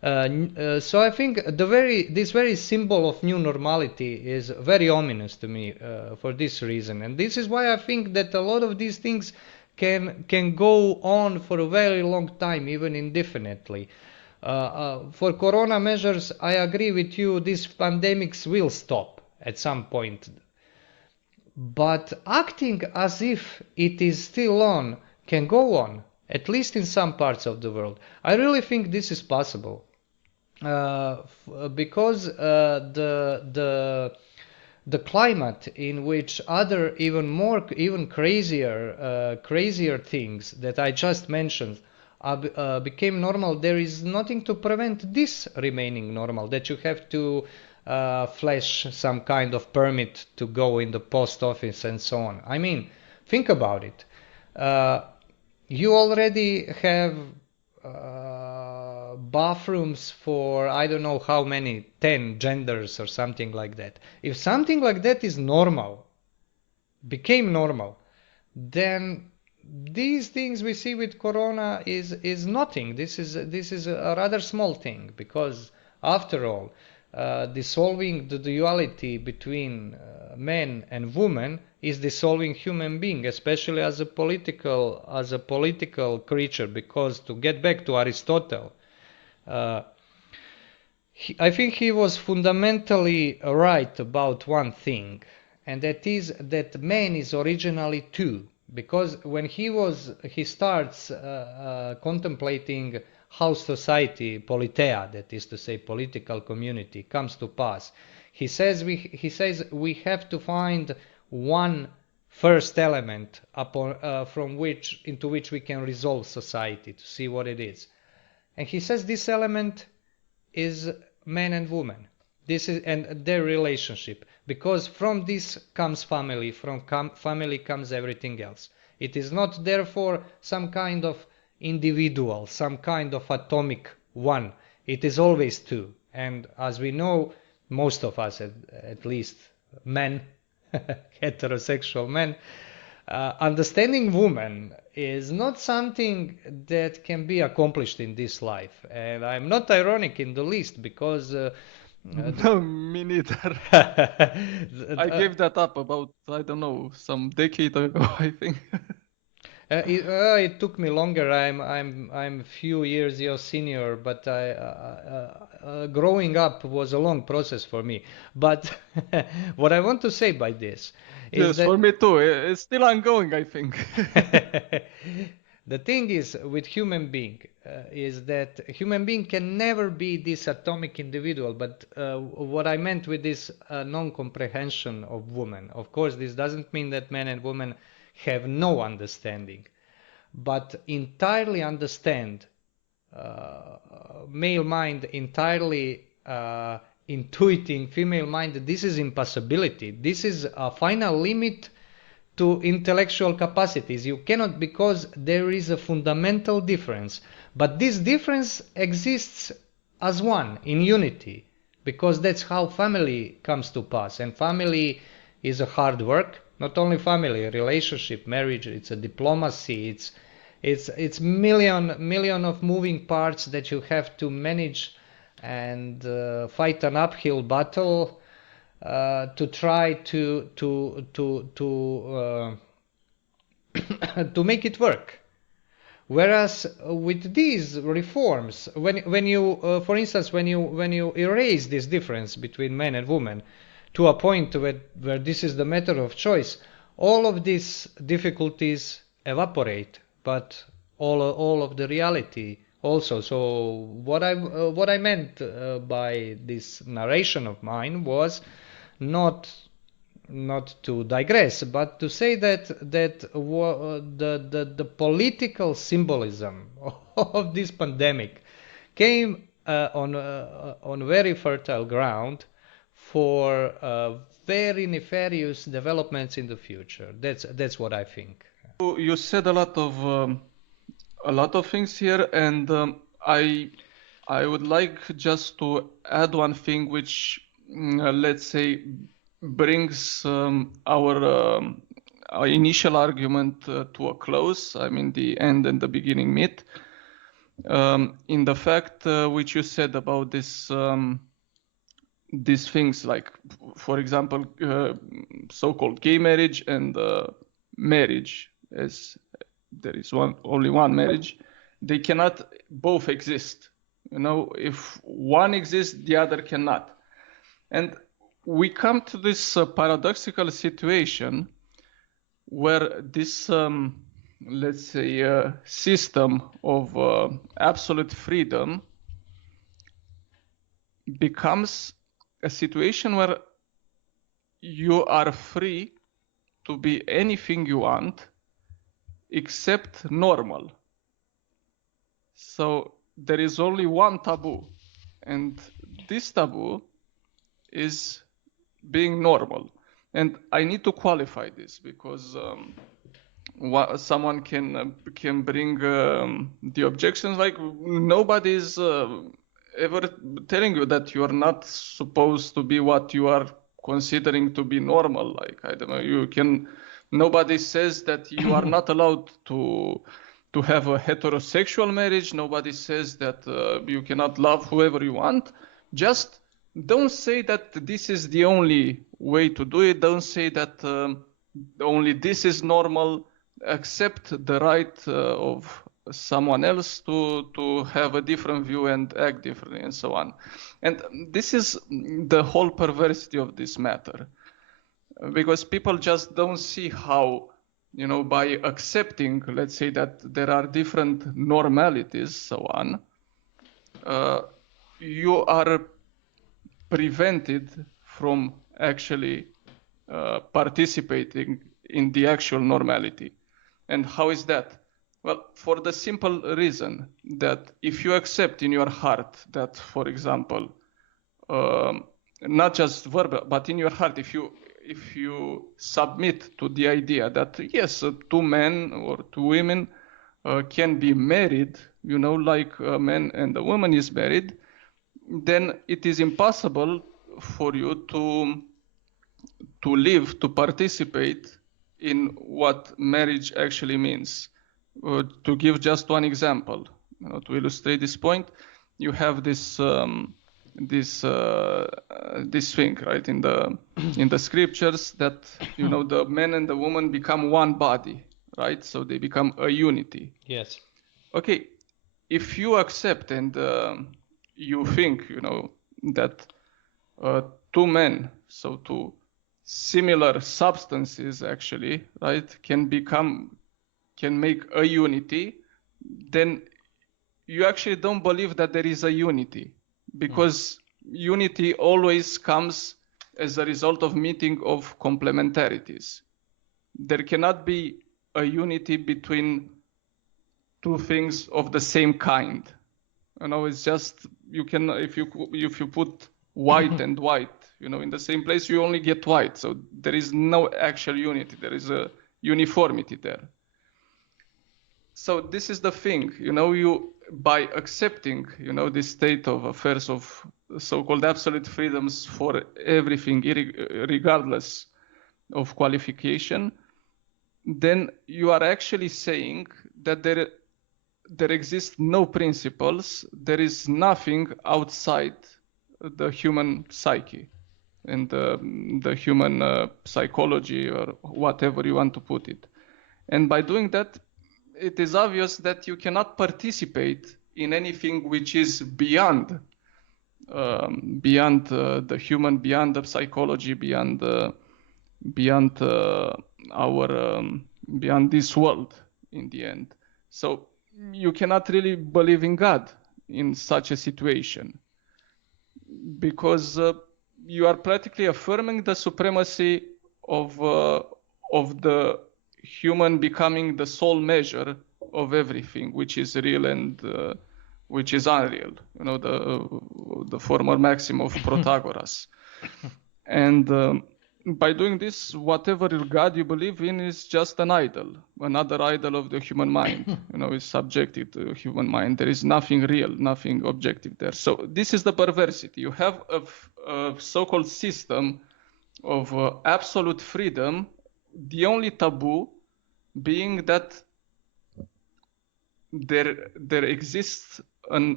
So I think this very symbol of new normality is very ominous to me for this reason. And this is why I think that a lot of these things can go on for a very long time, even indefinitely. For corona measures, I agree with you, these pandemics will stop at some point. But acting as if it is still on can go on, at least in some parts of the world. I really think this is possible. Because the climate in which other even crazier things that I just mentioned became normal, there is nothing to prevent this remaining normal, that you have to flash some kind of permit to go in the post office and so on. I mean, think about it. You already have bathrooms for I don't know how many, 10 genders or something like that. If something like that is normal, became normal, then these things we see with corona is nothing. This is a rather small thing, because after all, dissolving the duality between man and woman is dissolving human being, especially as a political creature. Because to get back to Aristotle, I think he was fundamentally right about one thing, and that is that man is originally two. Because when he starts contemplating how society, politeia, that is to say political community, comes to pass, he says we have to find one first element into which we can resolve society, to see what it is. And he says this element is man and woman. This is and their relationship, because from this comes family, from family comes everything else. It is not therefore some kind of individual, some kind of atomic one. It is always two. And as we know, most of us, at least men, heterosexual men, understanding woman is not something that can be accomplished in this life. And I'm not ironic in the least, because no, me neither. I gave that up about, I don't know, some decade ago, I think. It took me longer. I'm few years your senior, but growing up was a long process for me. But what I want to say by this is yes, for me too. It's still ongoing, I think. The thing is with human being is that human being can never be this atomic individual. But what I meant with this non-comprehension of woman, of course, this doesn't mean that men and women have no understanding, but entirely understand male mind, entirely intuiting female mind. This is impossibility. This is a final limit to intellectual capacities. You cannot, because there is a fundamental difference, but this difference exists as one in unity, because that's how family comes to pass. And family is a hard work. Not only family, relationship, marriage, it's a diplomacy, it's million of moving parts that you have to manage and fight an uphill battle to try to make it work. Whereas with these reforms, when you for instance, when you erase this difference between men and women to a point where this is the matter of choice, all of these difficulties evaporate, but all of the reality also. So what I meant by this narration of mine was not to digress, but to say that the political symbolism of this pandemic came on very fertile ground for very nefarious developments in the future. That's what I think. You said a lot of things here, and I would like just to add one thing, which let's say brings our initial argument to a close. I mean, the end and the beginning meet. In the fact which you said about this. These things, like, for example, so-called gay marriage and marriage, as there is only one marriage, they cannot both exist. You know, if one exists, the other cannot. And we come to this paradoxical situation where this, let's say, system of absolute freedom becomes a situation where you are free to be anything you want except normal. So there is only one taboo, and this taboo is being normal. And I need to qualify this, because someone can bring the objections like nobody is ever telling you that you are not supposed to be what you are considering to be normal. Like, I don't know, nobody says that you are not allowed to have a heterosexual marriage. Nobody says that you cannot love whoever you want. Just don't say that this is the only way to do it. Don't say that only this is normal. Accept the right of someone else to have a different view and act differently and so on. And this is the whole perversity of this matter, because people just don't see how, by accepting, let's say, that there are different normalities, so on, you are prevented from actually participating in the actual normality. And how is that? Well, for the simple reason that if you accept in your heart that, for example, not just verbal, but in your heart, if you submit to the idea that yes, two men or two women can be married, like a man and a woman is married, then it is impossible for you to live, to participate in what marriage actually means. To give just one example, to illustrate this point, you have this thing, right, in the scriptures that the man and the woman become one body, right? So they become a unity. Yes. Okay, if you accept and you think, that two men, so two similar substances actually, right, can make a unity, then you actually don't believe that there is a unity, because unity always comes as a result of meeting of complementarities. There cannot be a unity between two things of the same kind. It's just, you can, if you put white and white, in the same place, you only get white. So there is no actual unity. There is a uniformity there. So this is the thing, you, by accepting, this state of affairs of so-called absolute freedoms for everything, regardless of qualification, then you are actually saying that there exist no principles, there is nothing outside the human psyche and the human psychology, or whatever you want to put it. And by doing that, it is obvious that you cannot participate in anything which is beyond the human, beyond the psychology, beyond this world in the end. So you cannot really believe in God in such a situation, because you are practically affirming the supremacy of the human becoming the sole measure of everything which is real and which is unreal. The former maxim of Protagoras. And by doing this, whatever God you believe in is just an idol, another idol of the human mind. Is subjective to human mind. There is nothing real, nothing objective there. So this is the perversity. You have a so-called system of absolute freedom, the only taboo being that there exists an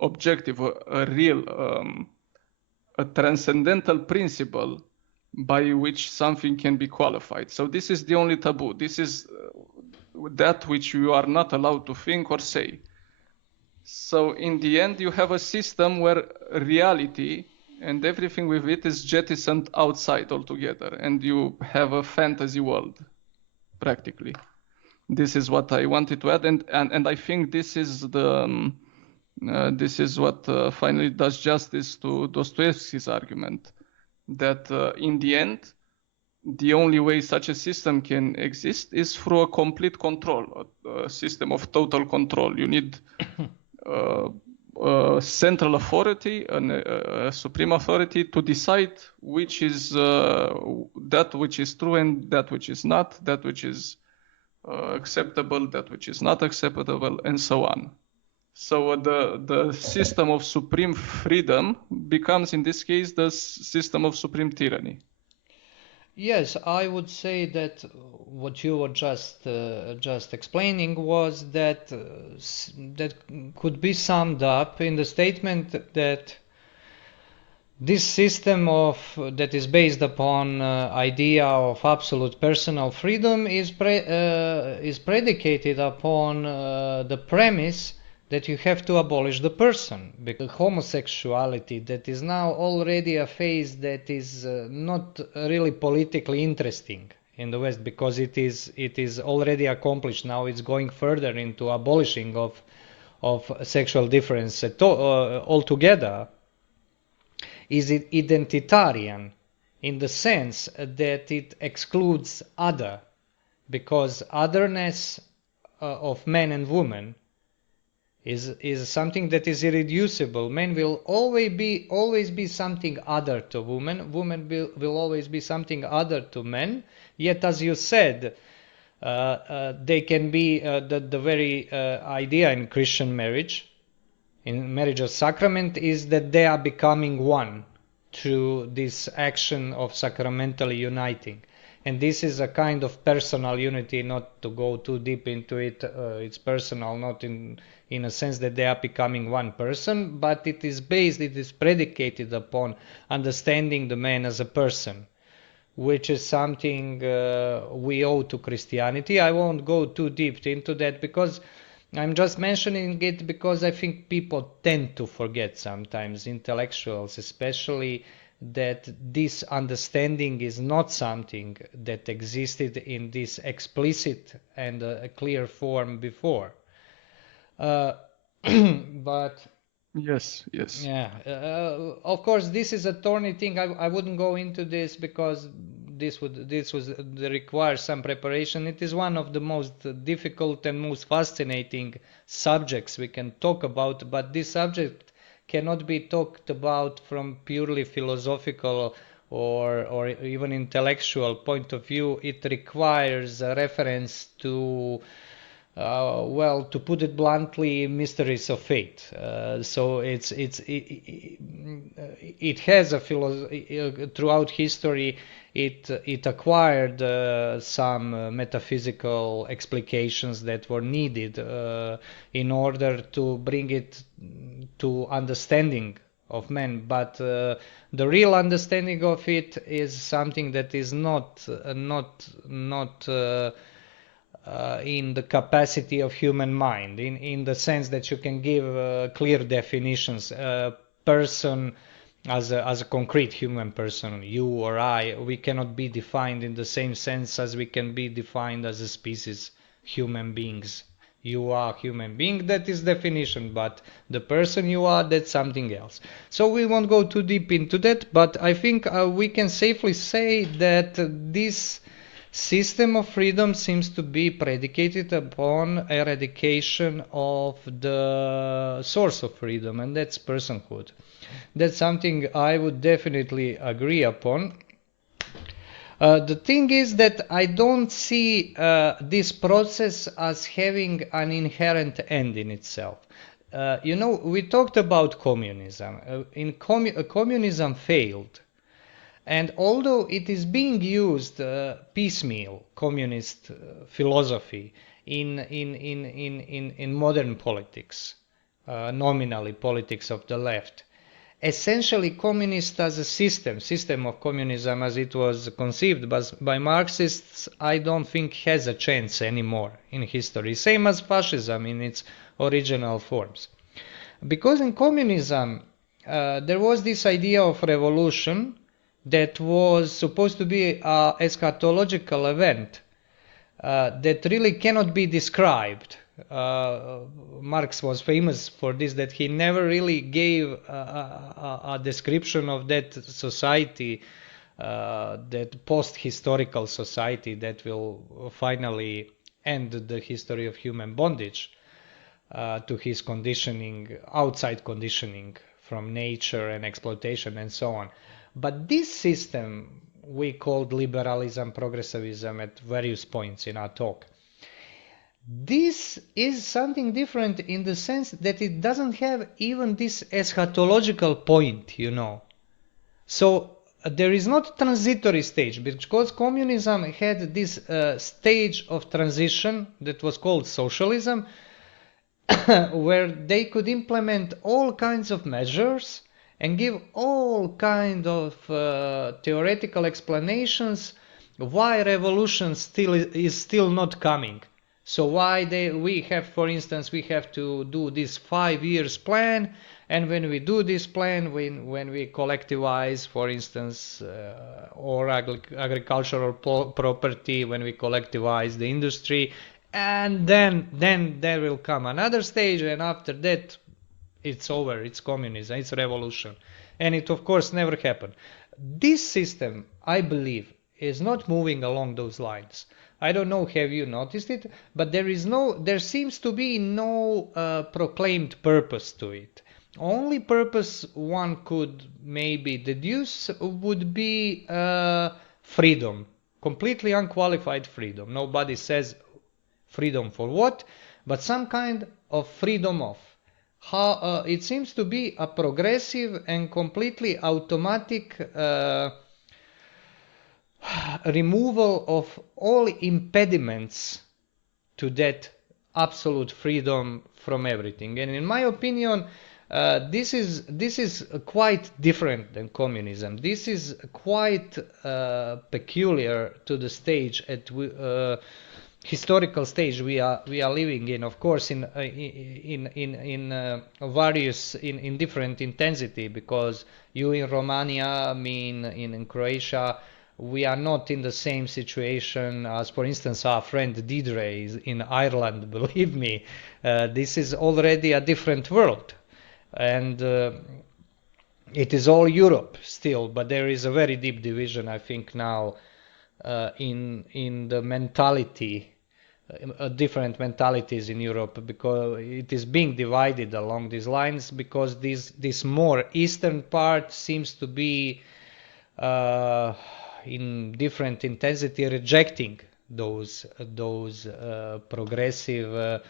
objective, a real, a transcendental principle by which something can be qualified. So this is the only taboo. This is that which you are not allowed to think or say. So in the end, you have a system where reality and everything with it is jettisoned outside altogether, and you have a fantasy world, practically. This is what I wanted to add, and I think this is what finally does justice to Dostoevsky's argument, that in the end, the only way such a system can exist is through a complete control, a system of total control. You need central authority, a supreme authority, to decide which is that which is true and that which is not, that which is acceptable, that which is not acceptable, and so on. So the system of supreme freedom becomes, in this case, the system of supreme tyranny. Yes, I would say that what you were just explaining was that could be summed up in the statement that This system that is based upon idea of absolute personal freedom is predicated upon the premise that you have to abolish the person, because homosexuality that is now already a phase that is not really politically interesting in the West, because it is already accomplished. Now it's going further into abolishing of sexual difference altogether. Is it identitarian in the sense that it excludes other, because otherness of men and women is something that is irreducible. Men will always be something other to women. Women will always be something other to men. Yet, as you said, they can be the very idea in Christian marriage, in marriage of sacrament, is that they are becoming one through this action of sacramentally uniting. And this is a kind of personal unity, not to go too deep into it. It's personal, not in a sense that they are becoming one person, but it is predicated upon understanding the man as a person, which is something we owe to Christianity. I won't go too deep into that, because I'm just mentioning it because I think people tend to forget sometimes, intellectuals especially, that this understanding is not something that existed in this explicit and clear form before. But yes. yeah, of course, this is a thorny thing. I wouldn't go into this because this would require some preparation. It is one of the most difficult and most fascinating subjects we can talk about, but this subject cannot be talked about from purely philosophical or even intellectual point of view. It requires a reference to well, to put it bluntly, mysteries of faith. So it has a throughout history. It acquired some metaphysical explications that were needed in order to bring it to understanding of men, but the real understanding of it is something that is not in the capacity of human mind, in the sense that you can give clear definitions. Person as a concrete human person, you or I, we cannot be defined in the same sense as we can be defined as a species, human beings. You are human being, that is definition, but the person you are, that's something else. So we won't go too deep into that, but I think we can safely say that this system of freedom seems to be predicated upon eradication of the source of freedom, and that's personhood. That's something I would definitely agree upon. The thing is that I don't see this process as having an inherent end in itself. We talked about communism. Communism failed. And although it is being used piecemeal, communist philosophy in modern politics, nominally politics of the left, essentially communist as a system of communism as it was conceived by Marxists, I don't think has a chance anymore in history. Same as fascism in its original forms. Because in communism, there was this idea of revolution that was supposed to be an eschatological event that really cannot be described. Marx was famous for this, that he never really gave a description of that society, that post-historical society that will finally end the history of human bondage to his conditioning, outside conditioning from nature and exploitation and so on. But this system we called liberalism, progressivism at various points in our talk. This is something different in the sense that it doesn't have even this eschatological point, So there is not transitory stage, because communism had this stage of transition that was called socialism, where they could implement all kinds of measures and give all kind of theoretical explanations why revolution is still not coming. So why we have, for instance, we have to do this 5 years plan, and when we do this plan, when we collectivize, for instance, or agricultural property, when we collectivize the industry, and then there will come another stage, and after that it's over, it's communism, it's revolution. And it of course never happened. This system, I believe, is not moving along those lines. I don't know, have you noticed it? But there seems to be no proclaimed purpose to it. Only purpose one could maybe deduce would be freedom, completely unqualified freedom. Nobody says freedom for what, but some kind of freedom of. How it seems to be a progressive and completely automatic removal of all impediments to that absolute freedom from everything. And in my opinion, this is quite different than communism. This is quite peculiar to the stage at historical stage we are living in. Of course, in various in different intensity, because you in Romania, me in Croatia, we are not in the same situation as, for instance, our friend Didre is in Ireland. Believe me, this is already a different world, and it is all Europe still, but there is a very deep division, I think, now in the mentality, different mentalities in Europe, because it is being divided along these lines, because this more eastern part seems to be in different intensity rejecting those progressive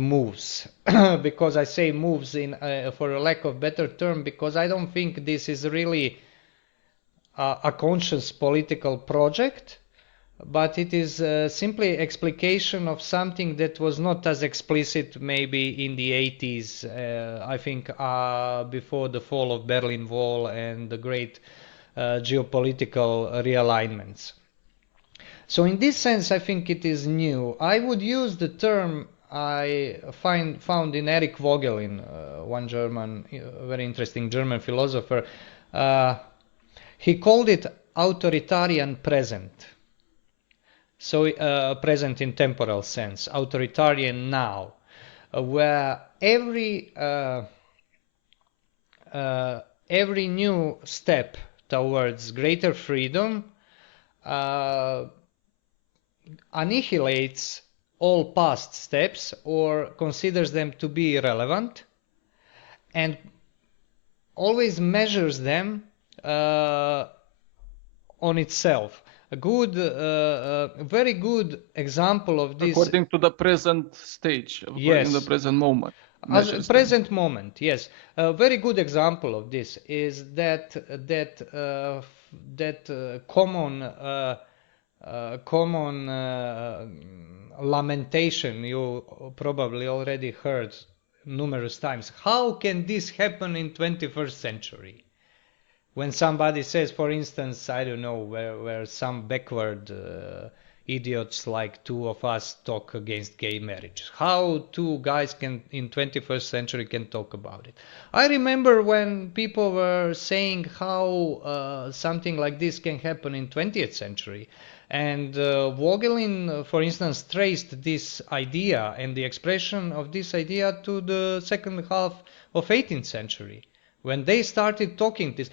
moves. Because I say moves in for a lack of better term, because I don't think this is really a conscious political project, but it is simply explication of something that was not as explicit maybe in the 80s, I think, before the fall of Berlin Wall and the great geopolitical realignments. So in this sense, I think it is new. I would use the term I found in Eric Vogelin, one German, very interesting German philosopher. He called it authoritarian present. So present in temporal sense, authoritarian now, where every new step towards greater freedom annihilates all past steps or considers them to be irrelevant, and always measures them on itself. A good, very good example of this. According to the present stage, yes, in the present moment. As present moment, yes. A very good example of this is that common lamentation you probably already heard numerous times. How can this happen in 21st century? When somebody says, for instance, I don't know, where some backward idiots like two of us talk against gay marriage. How two guys can in 21st century can talk about it? I remember when people were saying how something like this can happen in 20th century. And Vogelin, for instance, traced this idea and the expression of this idea to the second half of 18th century. When they started talking this,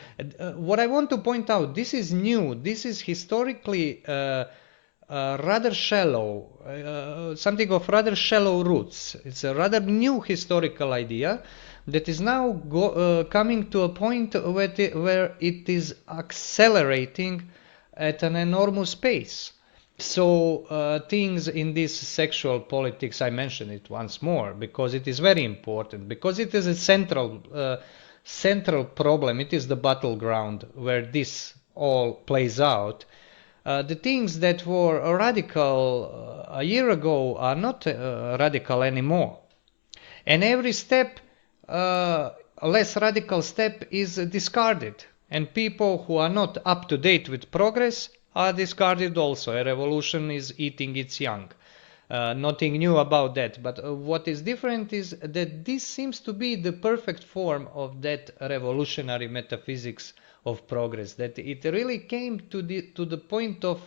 what I want to point out, this is new. This is historically rather shallow, something of rather shallow roots. It's a rather new historical idea that is now coming to a point where it is accelerating at an enormous pace. So things in this sexual politics, I mention it once more because it is very important, because it is a central problem. It is the battleground where this all plays out. The things that were radical a year ago are not radical anymore. And every step less radical step is discarded, and people who are not up to date with progress are discarded also. A revolution is eating its young. Nothing new about that, but what is different is that this seems to be the perfect form of that revolutionary metaphysics of progress, that it really came to the point of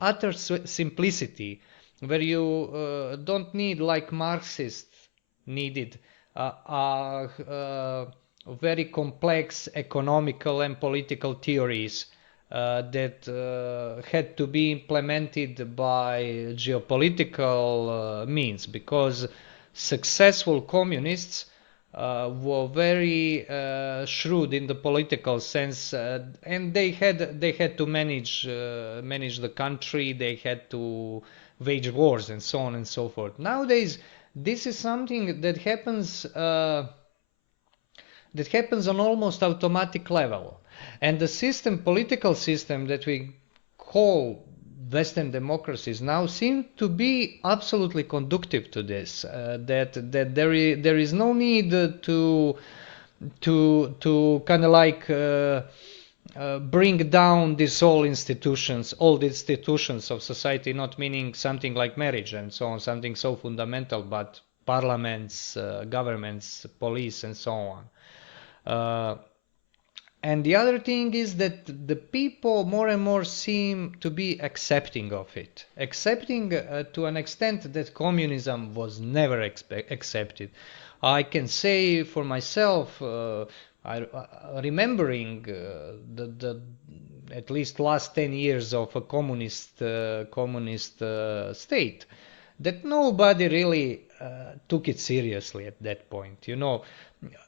utter simplicity, where you don't need, like Marxists needed, very complex economical and political theories that had to be implemented by geopolitical means, because successful communists were very shrewd in the political sense, and they had to manage the country. They had to wage wars and so on and so forth. Nowadays, this is something that happens on almost automatic level. And the political system that we call Western democracies now seem to be absolutely conducive to this. That there is no need to kind of like bring down these all the institutions of society. Not meaning something like marriage and so on, something so fundamental, but parliaments, governments, police, and so on. And the other thing is that the people more and more seem to be accepting of it, accepting to an extent that communism was never accepted. I can say for myself, remembering the at least last 10 years of a communist state, that nobody really took it seriously at that point. You know,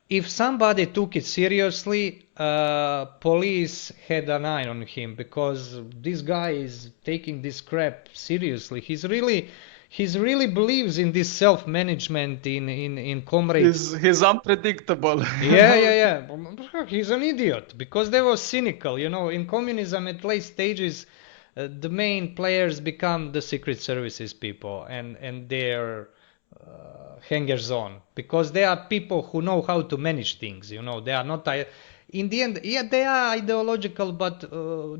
if somebody took it seriously, police had an eye on him, because this guy is taking this crap seriously. He really believes in this self-management in comrades. He's unpredictable. Yeah. He's an idiot, because they were cynical. You know, in communism at late stages, the main players become the secret services people and their hangers-on, because they are people who know how to manage things. You know, they are not in the end, yeah, they are ideological, but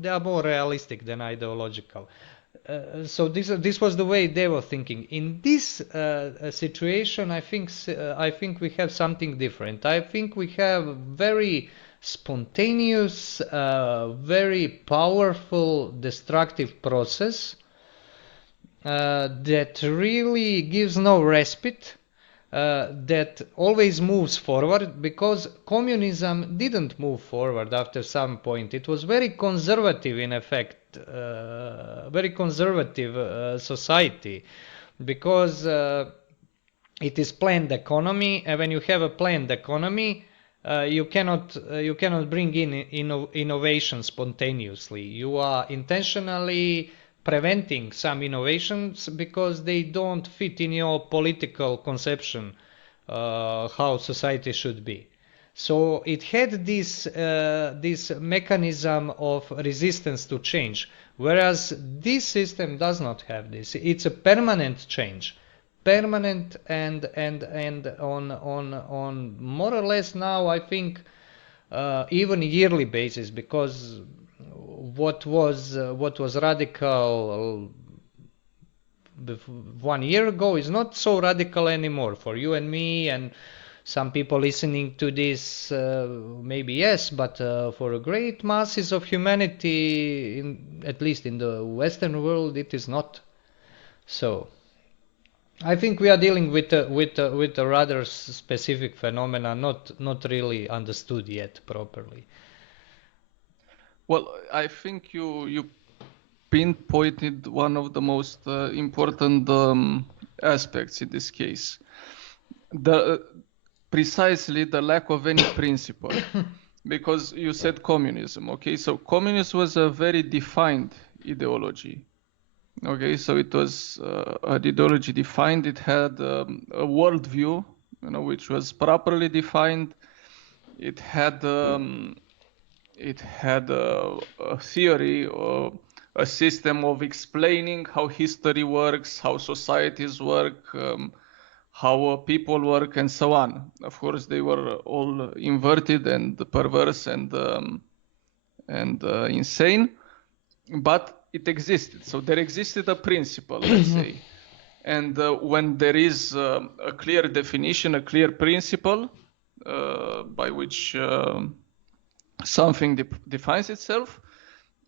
they are more realistic than ideological. So this was the way they were thinking. In this situation, I think we have something different. I think we have very spontaneous, very powerful destructive process that really gives no respite, that always moves forward, because communism didn't move forward after some point. It was very conservative, in effect, very conservative society, because it is planned economy, and when you have a planned economy, you cannot bring in innovation spontaneously. You are intentionally preventing some innovations because they don't fit in your political conception how society should be. So it had this mechanism of resistance to change, whereas this system does not have this. It's a permanent change, permanent and on more or less now, I think, even yearly basis, because what was radical 1 year ago is not so radical anymore for you and me and some people listening to this. Maybe yes, but for a great masses of humanity, at least in the Western world, it is not. So I think we are dealing with a rather specific phenomena, not really understood yet properly. Well, I think you pinpointed one of the most important aspects in this case. Precisely the lack of any principle. Because you said communism, okay? So communism was a very defined ideology. Okay, so it was an ideology defined. It had a worldview, which was properly defined. It had a theory, or a system of explaining how history works, how societies work, how people work and so on. Of course, they were all inverted and perverse and insane, but it existed. So there existed a principle, let's say. And when there is a clear definition, a clear principle by which something defines itself,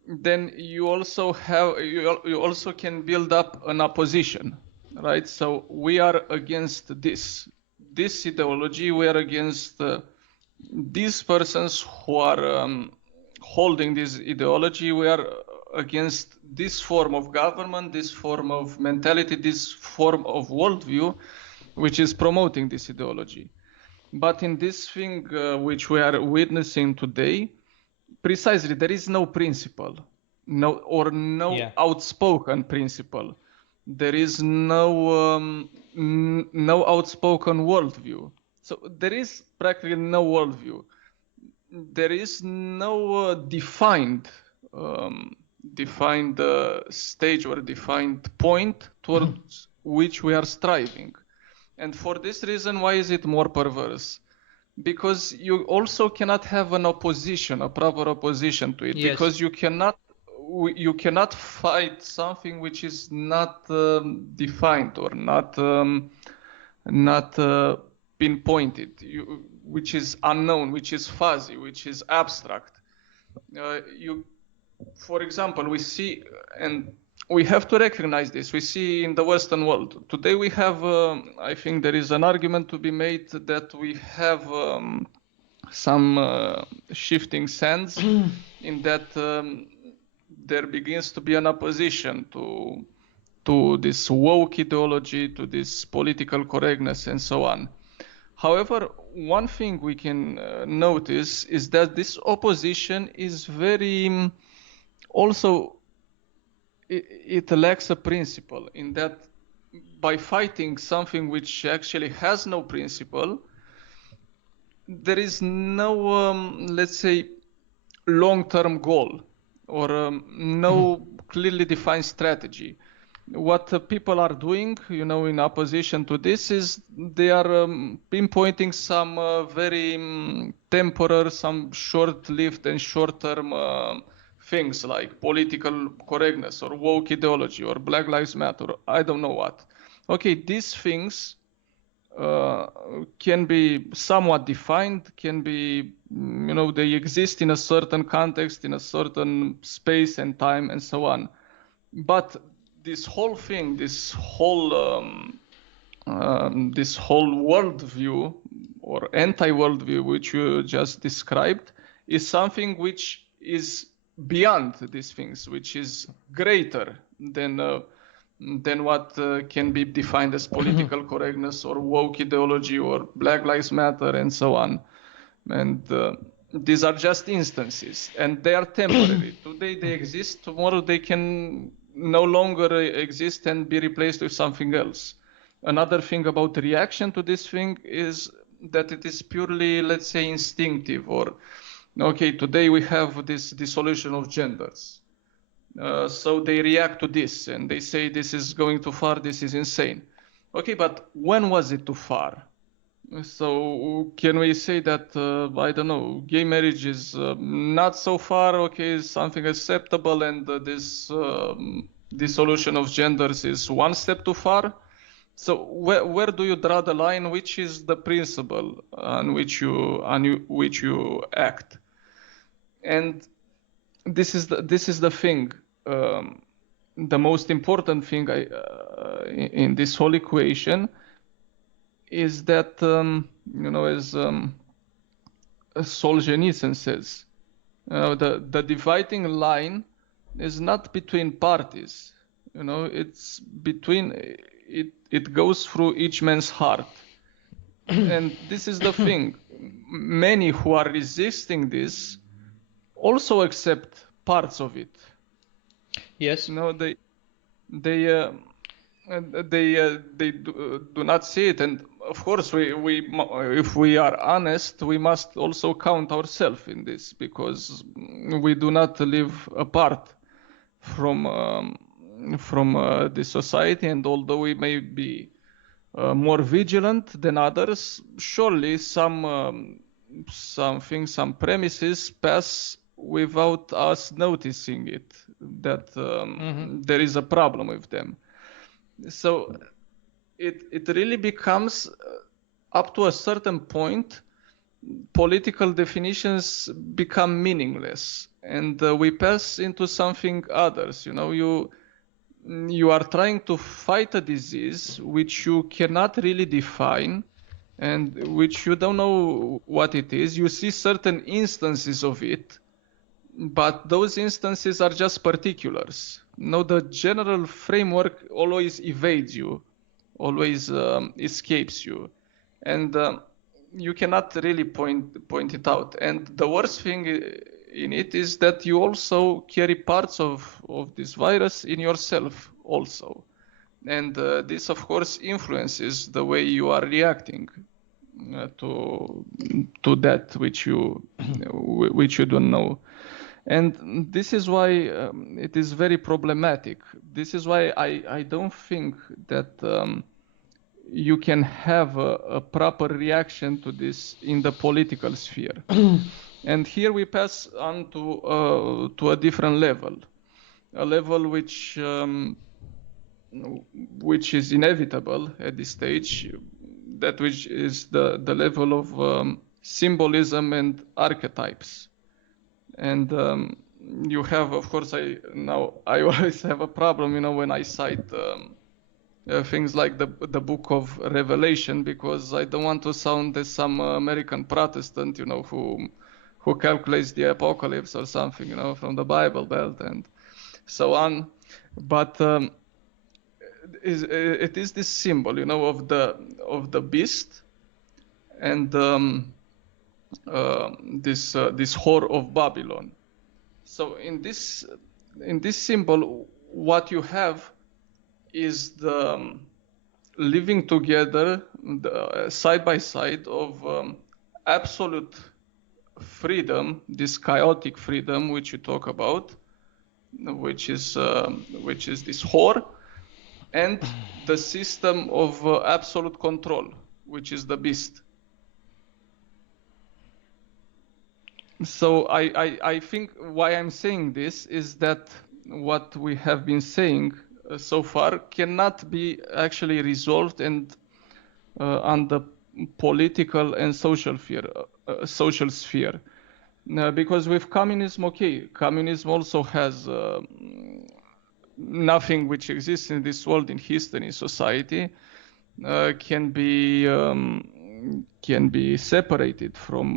then you also can build up an opposition, right? So we are against this ideology. We are against these persons who are holding this ideology. We are against this form of government, this form of mentality, this form of worldview, which is promoting this ideology. But in this thing which we are witnessing today, precisely, there is no principle, no outspoken principle. There is no outspoken worldview. So there is practically no worldview. There is no defined stage or defined point towards which we are striving. And for this reason, why is it more perverse? Because you also cannot have an opposition, a proper opposition to it, because you cannot fight something which is not defined or not pinpointed, which is unknown, which is fuzzy, which is abstract. For example, we see, and we have to recognize this, we see in the Western world. Today we have, I think there is an argument to be made that we have some shifting sands in that there begins to be an opposition to this woke ideology, to this political correctness and so on. However, one thing we can notice is that this opposition is very also it lacks a principle, in that by fighting something which actually has no principle, there is no, let's say, long-term goal or no clearly defined strategy. What people are doing, in opposition to this, is they are pinpointing some very temporary, some short-lived and short-term things like political correctness or woke ideology or Black Lives Matter, or I don't know what. Okay, these things can be somewhat defined, can be, they exist in a certain context, in a certain space and time and so on. But this whole thing, this whole worldview or anti-worldview which you just described is something which is beyond these things, which is greater than what can be defined as political correctness or woke ideology or Black Lives Matter and so on. And these are just instances, and they are temporary. Today they exist, tomorrow they can no longer exist and be replaced with something else. Another thing about the reaction to this thing is that it is purely, let's say, instinctive, or okay, today we have this dissolution of genders. So they react to this and they say this is going too far, this is insane. Okay, but when was it too far? So can we say that, I don't know, gay marriage is not so far, okay, something acceptable, and this dissolution of genders is one step too far? So where do you draw the line? Which is the principle on which you act? And this is the thing, the most important thing in this whole equation is that, as Solzhenitsyn says, the dividing line is not between parties. It's between, it goes through each man's heart. And this is the thing. Many who are resisting this also accept parts of it. Yes. They do not see it, and of course we if we are honest, we must also count ourselves in this, because we do not live apart from the society, and although we may be more vigilant than others, surely some premises pass without us noticing it, that there is a problem with them. So it really becomes, up to a certain point, political definitions become meaningless, and we pass into something others. You are trying to fight a disease which you cannot really define and which you don't know what it is. You see certain instances of it, but those instances are just particulars. The general framework always evades you, always escapes you, and you cannot really point it out. And the worst thing in it is that you also carry parts of this virus in yourself also. And this, of course, influences the way you are reacting to that which you don't know. And this is why it is very problematic. This is why I don't think that you can have a proper reaction to this in the political sphere. And here we pass on to a different level, a level which is inevitable at this stage, that which is the level of symbolism and archetypes. And you have, of course, I always have a problem, when I cite things like the book of Revelation, because I don't want to sound as some American Protestant, who calculates the apocalypse or something, from the Bible Belt and so on. But it is this symbol, of the beast and this whore of Babylon. So in this symbol, what you have is the living together, side by side, of absolute freedom, this chaotic freedom which you talk about, which is this whore, and the system of absolute control, which is the beast. So I think why I'm saying this is that what we have been saying so far cannot be actually resolved and on the political and social sphere. Because with communism, communism also has nothing which exists in this world, in history, in society, can be separated from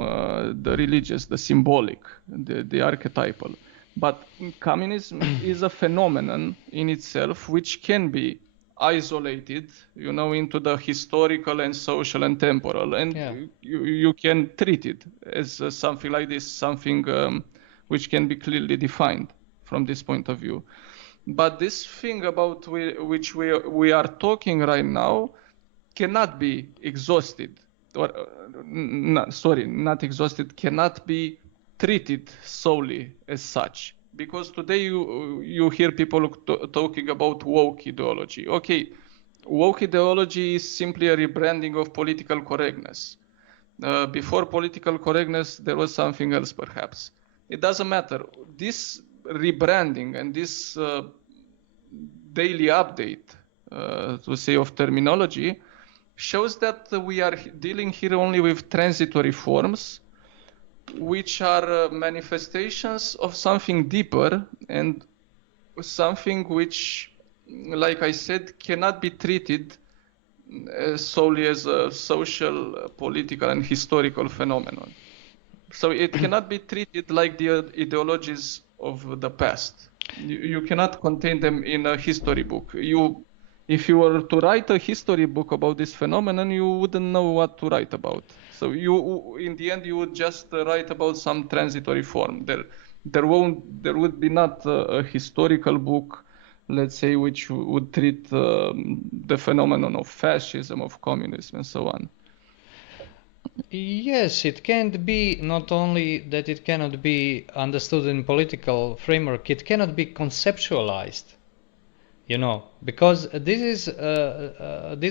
the religious, the symbolic, the archetypal. But communism is a phenomenon in itself which can be isolated, into the historical and social and temporal, and you can treat it as something like this, something which can be clearly defined from this point of view. But this thing about which we are talking right now cannot be exhausted, or not exhausted, cannot be treated solely as such. Because today you hear people talking about woke ideology. Okay, woke ideology is simply a rebranding of political correctness. Before political correctness, there was something else perhaps. It doesn't matter. This rebranding and this daily update, to say, of terminology, shows that we are dealing here only with transitory forms, which are manifestations of something deeper and something which, like I said, cannot be treated solely as a social, political, and historical phenomenon. So it cannot be treated like the ideologies of the past. You cannot contain them in a history book. If you were to write a history book about this phenomenon, you wouldn't know what to write about. So in the end, you would just write about some transitory form. There would be not a historical book, let's say, which would treat the phenomenon of fascism, of communism, and so on. Yes, it can't be, not only that it cannot be understood in political framework, it cannot be conceptualized. because this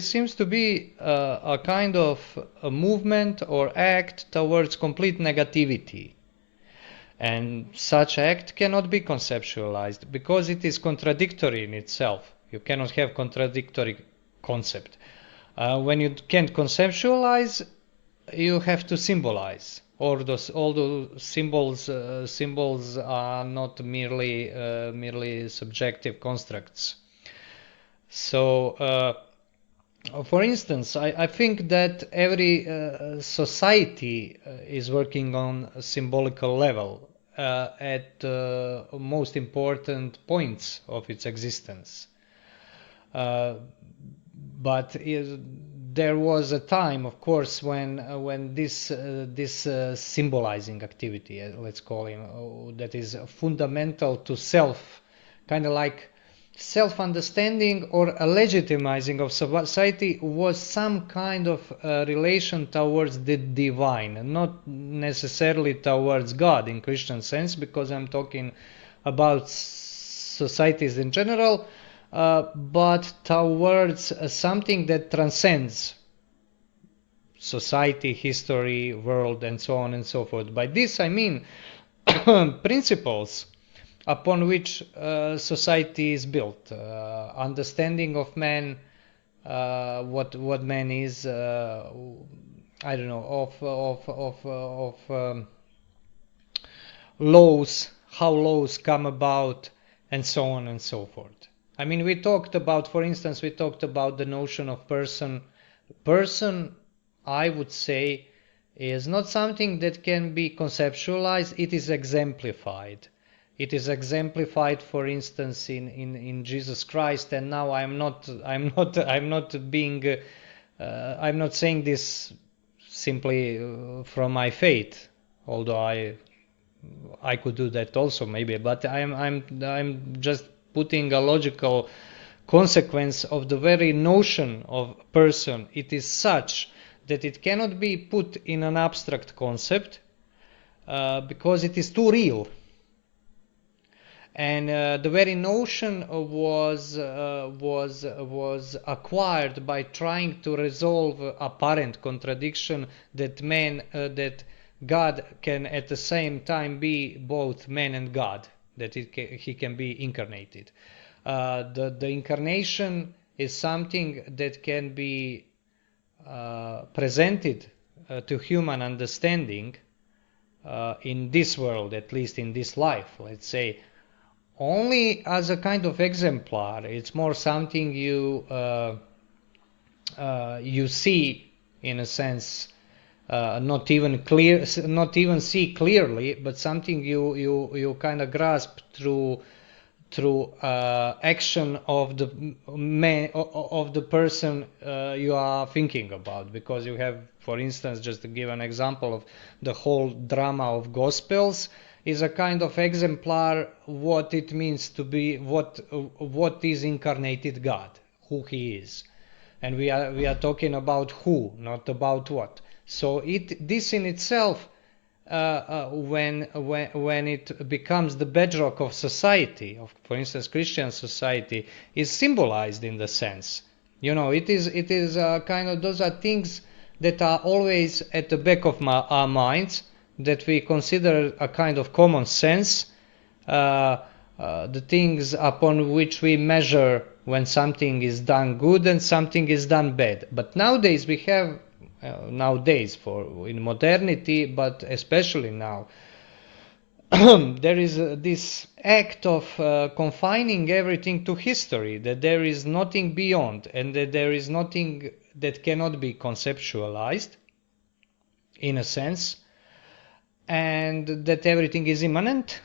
seems to be a kind of a movement or act towards complete negativity. And such act cannot be conceptualized because it is contradictory in itself. You cannot have contradictory concept. When you can't conceptualize, you have to symbolize. All those symbols are not merely subjective constructs. So, for instance, I think that every society is working on a symbolical level at most important points of its existence. But there was a time, of course, when this symbolizing activity, let's call it, that is fundamental to self, kind of like self-understanding or a legitimizing of society, was some kind of relation towards the divine, not necessarily towards God in Christian sense, because I'm talking about societies in general, but towards something that transcends society, history, world, and so on and so forth. By this I mean principles upon which society is built, understanding of man, what man is, I don't know, of laws, how laws come about, and so on and so forth. I mean, we talked about, for instance, the notion of person. Person, I would say, is not something that can be conceptualized. It is exemplified. It is exemplified, for instance, in Jesus Christ. And now I'm not saying this simply from my faith, although I could do that also maybe. But I'm just putting a logical consequence of the very notion of person. It is such that it cannot be put in an abstract concept because it is too real. And the very notion was acquired by trying to resolve apparent contradiction that God can at the same time be both man and God, that he can be incarnated. The incarnation is something that can be presented to human understanding in this world, at least in this life, let's say, only as a kind of exemplar. It's more something you see, in a sense, not even see clearly, but something you kind of grasp through action of the person you are thinking about. Because you have, for instance, just to give an example of the whole drama of Gospels, is a kind of exemplar what it means to be what is incarnated God, who he is. And we are talking about who, not about what. So this in itself, when it becomes the bedrock of society, of, for instance, Christian society, is symbolized in the sense. It is kind of, those are things that are always at the back of our minds, that we consider a kind of common sense, the things upon which we measure when something is done good and something is done bad. But nowadays we have, in modernity, but especially now, there is this act of confining everything to history, that there is nothing beyond, and that there is nothing that cannot be conceptualized, in a sense, and that everything is immanent,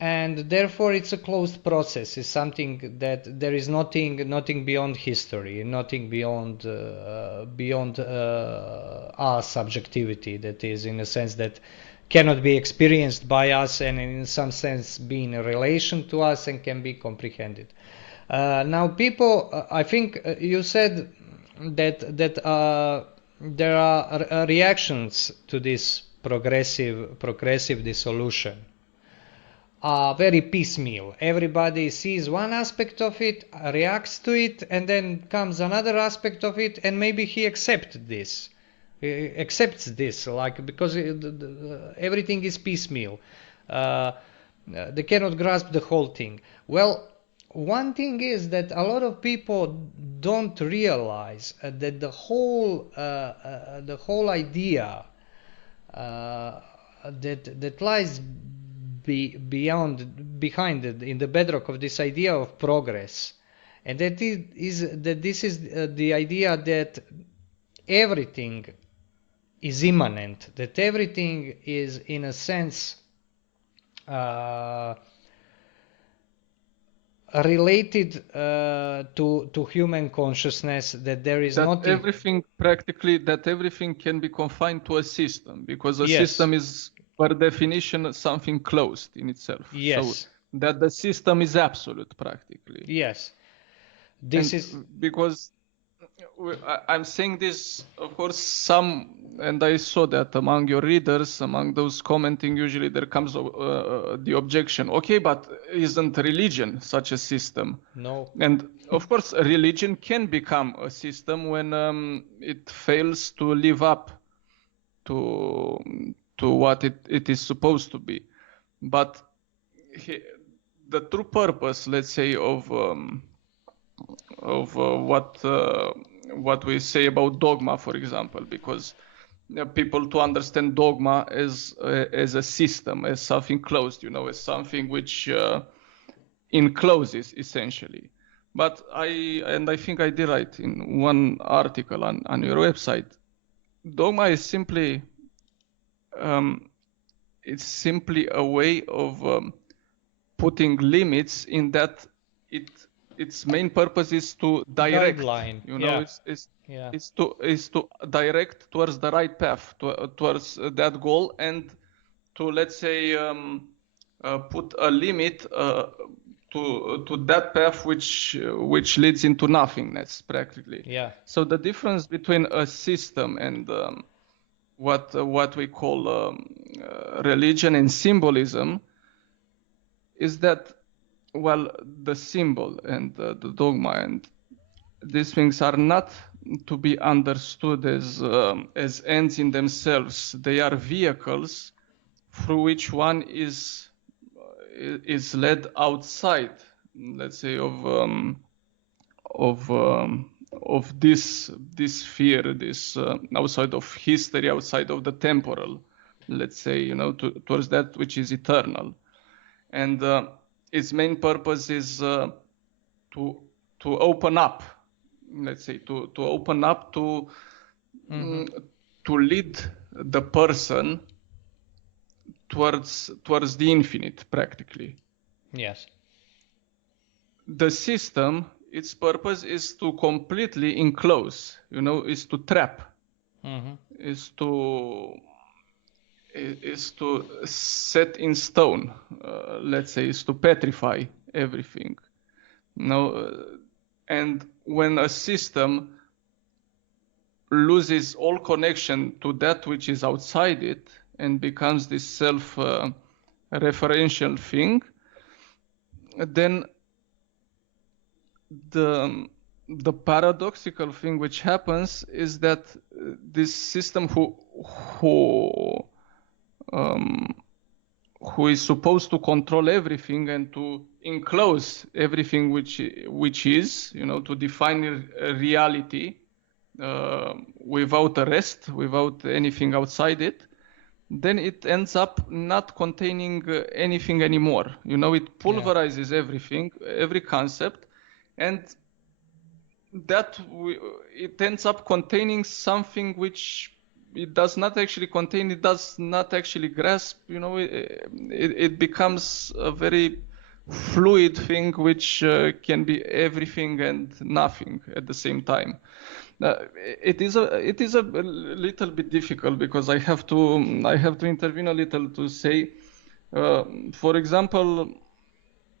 and therefore it's a closed process. It's something that there is nothing beyond history, nothing beyond our subjectivity, that is, in a sense, that cannot be experienced by us and in some sense be in a relation to us and can be comprehended. Now people, I think you said that there are reactions to this progressive dissolution. are very piecemeal. Everybody sees one aspect of it, reacts to it, and then comes another aspect of it, and maybe he accepts this, like, because everything is piecemeal. They cannot grasp the whole thing. Well, one thing is that a lot of people don't realize that the whole idea that lies behind it, in the bedrock of this idea of progress, and this is the idea that everything is immanent, that everything is in a sense related to human consciousness, that there is not everything can be confined to a system, because a Yes. system is per definition something closed in itself. Yes. So that the system is absolute practically. Yes. Because I'm saying this, of course, and I saw that among your readers, among those commenting, usually there comes the objection, okay, but isn't religion such a system? No. And of course, a religion can become a system when it fails to live up to what it is supposed to be. But the true purpose, let's say, of what we say about dogma, for example, because people to understand dogma as a system, as something closed, as something which encloses essentially. But I think I did write in one article on your website, dogma is simply it's simply a way of putting limits, in that its main purpose is to direct, Guideline. is to direct towards the right path, towards that goal, and to, let's say, put a limit to that path which leads into nothingness practically. Yeah. So the difference between a system and what we call religion and symbolism is that, well, the symbol and the dogma and these things are not to be understood as ends in themselves. They are vehicles through which one is led outside, let's say, of this sphere, this outside of history, outside of the temporal, let's say, towards that which is eternal. And its main purpose is to open up, let's say, to open up to lead the person towards the infinite, practically. Yes. The system, its purpose is to completely enclose, is to trap, is to set in stone, let's say, is to petrify everything. And when a system loses all connection to that which is outside it and becomes this self-referential thing, then the paradoxical thing which happens is that this system who is supposed to control everything and to enclose everything which is, to define reality without a rest, without anything outside it, then it ends up not containing anything anymore. It pulverizes everything, every concept, and that it ends up containing something which it does not actually contain, it does not actually grasp, it becomes a very fluid thing which can be everything and nothing at the same time. It is a little bit difficult because I have to intervene a little to say, for example,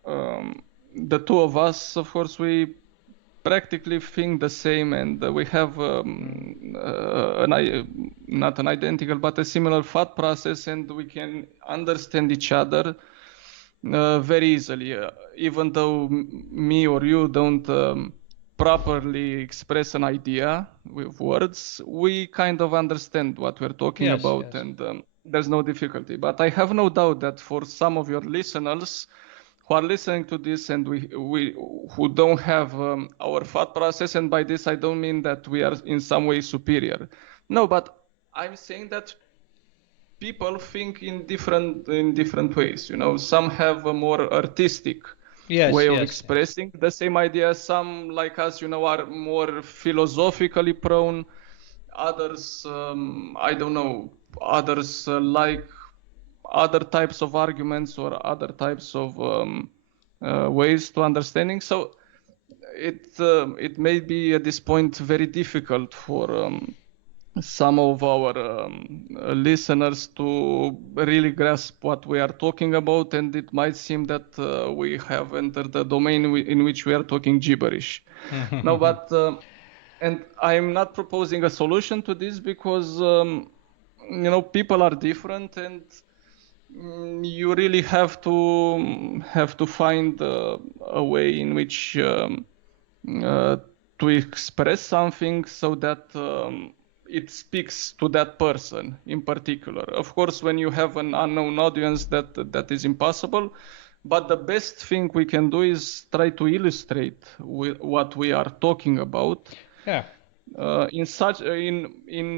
the two of us, of course, we practically think the same, and we have not an identical but a similar thought process, and we can understand each other very easily, even though me or you don't properly express an idea with words, we kind of understand what we're talking Yes, about, yes. and there's no difficulty. But I have no doubt that for some of your listeners who are listening to this and we who don't have our thought process, and by this I don't mean that we are in some way superior. No, but I'm saying that people think in different ways. You know, some have a more artistic Yes, way of yes, yes. expressing the same idea. Some, like us, you know, are more philosophically prone. Others, I don't know. Others like other types of arguments or other types of ways to understanding. So it may be at this point very difficult for some of our listeners to really grasp what we are talking about, and it might seem that we have entered the domain in which we are talking gibberish. No, but and I'm not proposing a solution to this because you know, people are different, and you really have to find a way in which uh, to express something so that it speaks to that person in particular. Of course, when you have an unknown audience, that is impossible. But the best thing we can do is try to illustrate what we are talking about. Yeah. In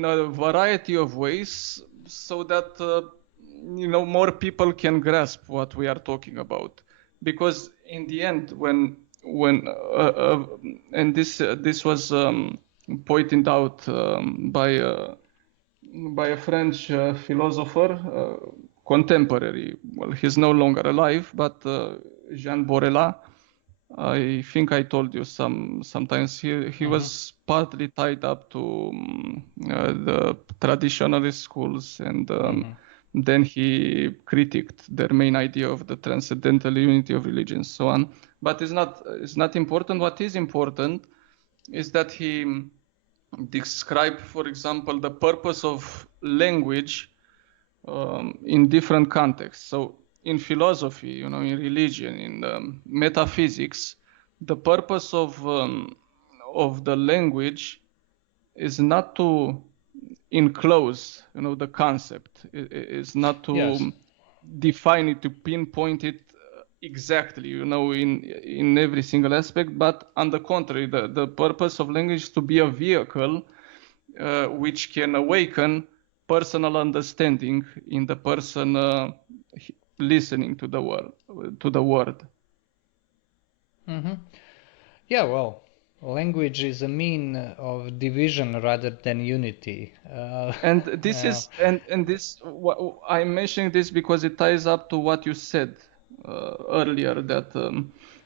a variety of ways, so that you know, more people can grasp what we are talking about. Because in the end, when and this was pointed out by a French philosopher, contemporary. Well, he's no longer alive, but Jean Borella. I think I told you sometimes he was partly tied up to the traditionalist schools, and then he critiqued their main idea of the transcendental unity of religions, so on. But it's not important. What is important is that he described, for example, the purpose of language in different contexts. So in philosophy, you know, in religion, in metaphysics, the purpose of the language is not to enclose, you know, the concept. It's not to Yes. define it, to pinpoint it exactly, you know, in every single aspect. But on the contrary, the purpose of language is to be a vehicle which can awaken personal understanding in the person listening to the word. Yeah, well, language is a mean of division rather than unity. And this is and this I'm mentioning this because it ties up to what you said earlier, that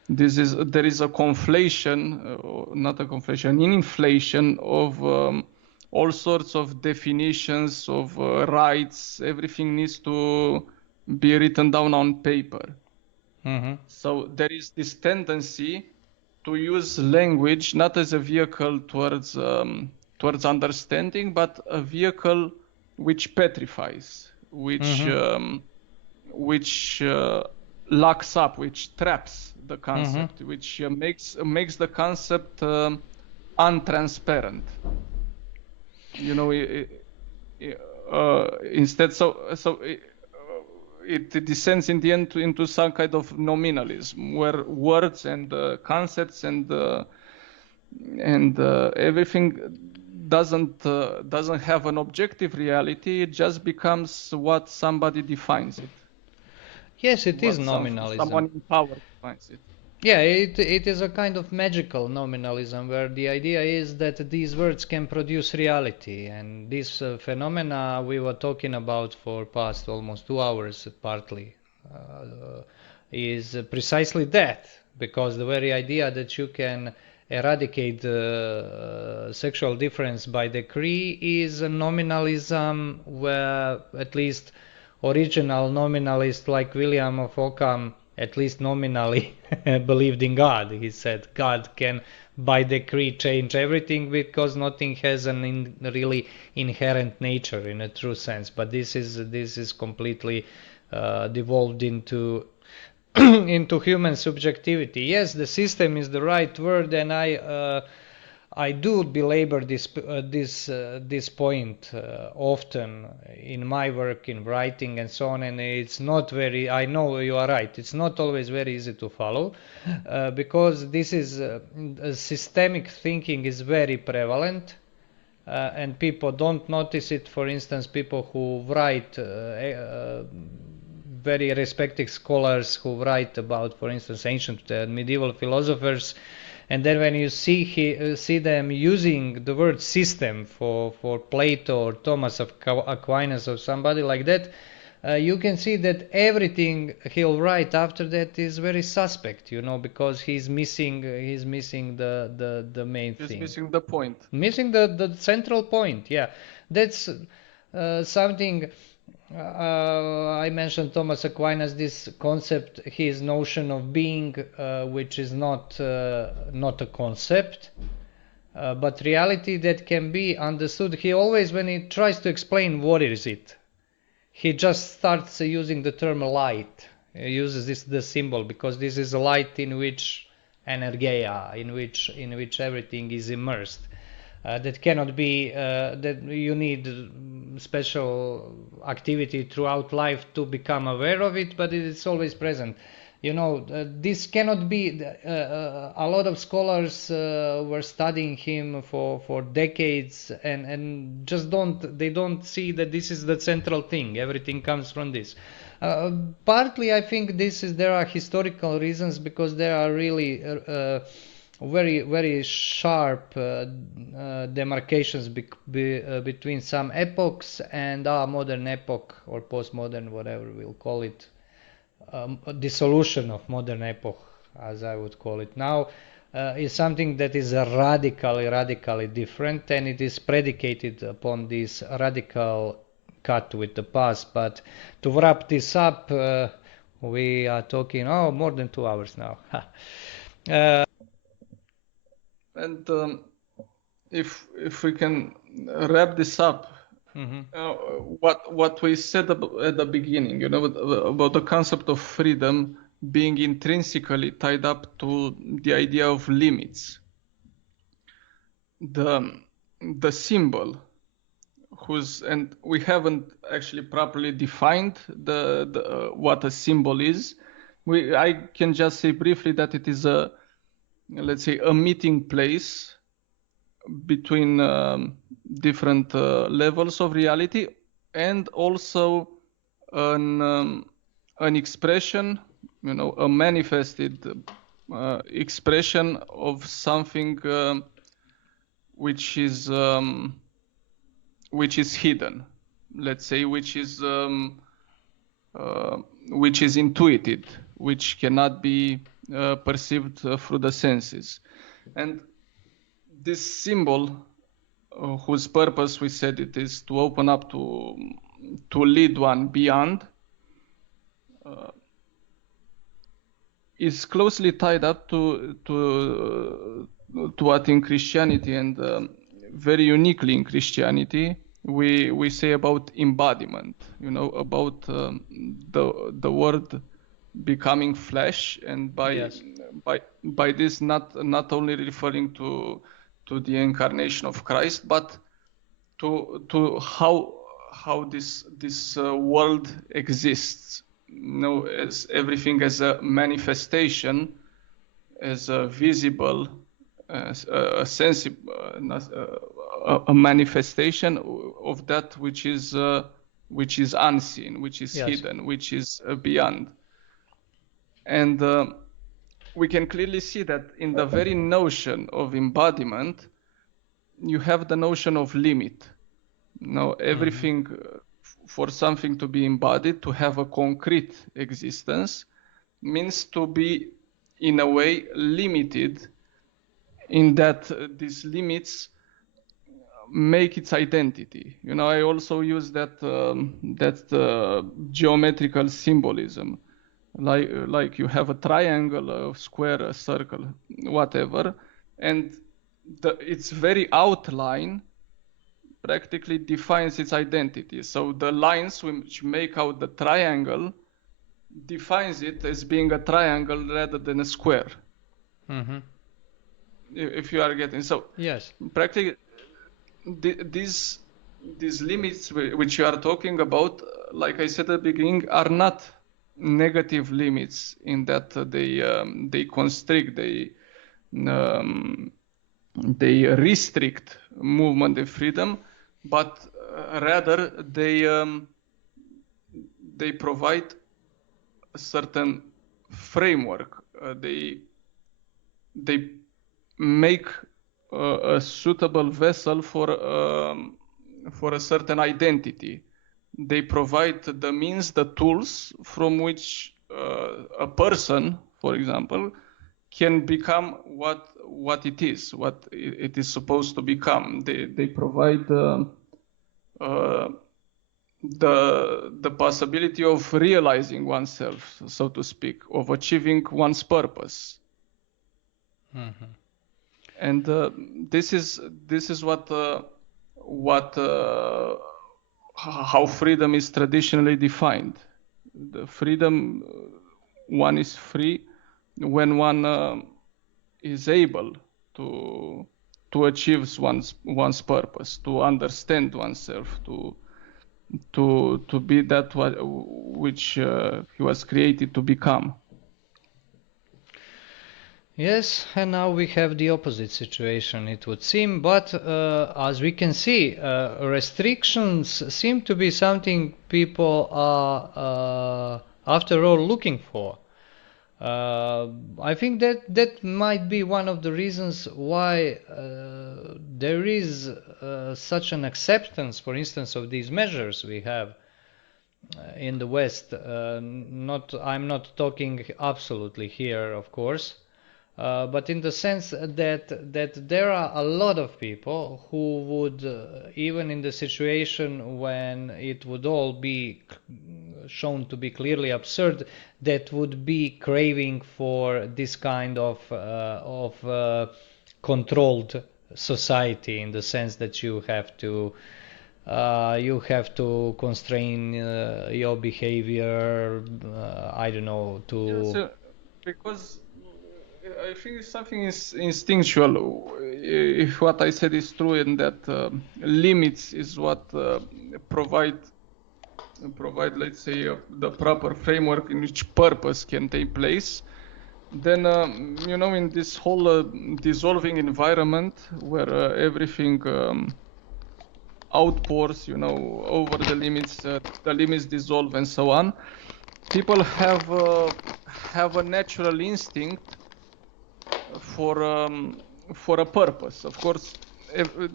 there is a conflation, not a conflation, an inflation of all sorts of definitions of rights. Everything needs to be written down on paper. So there is this tendency to use language not as a vehicle towards understanding, but a vehicle which petrifies, which locks up, which traps the concept, which makes the concept untransparent. You know, instead, it descends in the end into some kind of nominalism, where words and concepts and everything doesn't have an objective reality. It just becomes what somebody defines it. Yes, it is nominalism. Someone in power defines it. Yeah, it is a kind of magical nominalism where the idea is that these words can produce reality, and this phenomena we were talking about for past almost 2 hours partly is precisely that, because the very idea that you can eradicate sexual difference by decree is a nominalism where at least original nominalists like William of Ockham at least nominally believed in God. He said God can by decree change everything because nothing has an really inherent nature in a true sense. But this is completely devolved into into human subjectivity. Yes, the system is the right word, and I do belabor this point often in my work, in writing and so on, and it's not very, I know you are right, it's not always very easy to follow, because this is systemic thinking is very prevalent, and people don't notice it. For instance, people who write, very respected scholars who write about, for instance, ancient medieval philosophers, and then when you see them using the word system for Plato or Thomas of Aquinas or somebody like that, you can see that everything he'll write after that is very suspect, because he's missing the main thing. He's missing the point. Missing the central point. Yeah, that's something. I mentioned Thomas Aquinas, this concept, his notion of being, which is not a concept, but reality that can be understood. He always, when he tries to explain what is it, he just starts using the term light. He uses the symbol, because this is a light in which energeia, in which everything is immersed. That cannot be, that you need special activity throughout life to become aware of it, but it's always present. This cannot be, a lot of scholars were studying him for decades, and just don't see that this is the central thing. Everything comes from this. Partly I think there are historical reasons, because there are really very, very sharp demarcations between some epochs and our modern epoch, or postmodern, whatever we'll call it, dissolution of modern epoch, as I would call it now, is something that is radically different, and it is predicated upon this radical cut with the past. But to wrap this up, we are talking more than 2 hours now. And if we can wrap this up, what we said at the beginning, about the concept of freedom being intrinsically tied up to the idea of limits. The symbol, and we haven't actually properly defined what a symbol is. I can just say briefly that it is let's say a meeting place between different levels of reality, and also an expression, a manifested expression of something which is hidden, let's say, which is intuited, which cannot be perceived through the senses. And this symbol, whose purpose we said it is to open up, to lead one beyond, is closely tied up to what in Christianity, and very uniquely in Christianity, we say about embodiment, about the word becoming flesh, and by this not only referring to the incarnation of Christ, but to how this world exists, as everything as a manifestation, as a visible, as a sensible, a manifestation of that which is unseen, which is hidden, which is beyond. And we can clearly see that in the very notion of embodiment, you have the notion of limit. Everything, for something to be embodied, to have a concrete existence, means to be, in a way, limited, in that these limits make its identity. I also use that geometrical symbolism. Like you have a triangle, a square, a circle, whatever, and its very outline practically defines its identity. So the lines which make out the triangle defines it as being a triangle rather than a square. Mm-hmm. If you are getting so. Yes. Practically, these limits which you are talking about, like I said at the beginning, are not negative limits in that they constrict, they restrict movement and freedom, but rather they provide a certain framework. They make a suitable vessel for a certain identity. They provide the means, the tools from which a person, for example, can become what it is, what it is supposed to become. They provide the possibility of realizing oneself, so to speak, of achieving one's purpose. Mm-hmm. And this is how freedom is traditionally defined. The freedom, one is free when one is able to achieve one's purpose, to understand oneself, to be that which he was created to become. Yes, and now we have the opposite situation, it would seem, but as we can see, restrictions seem to be something people are, after all, looking for. I think that might be one of the reasons why there is such an acceptance, for instance, of these measures we have in the West. I'm not talking absolutely here, of course. But in the sense that there are a lot of people who would, even in the situation when it would all be shown to be clearly absurd, that would be craving for this kind of controlled society, in the sense that you have to constrain your behavior. I don't know, to. Yes, because I think something is instinctual. If what I said is true, and that limits is what provide, let's say, the proper framework in which purpose can take place, then in this whole dissolving environment where everything outpours, over the limits dissolve and so on, people have a natural instinct for a purpose. Of course,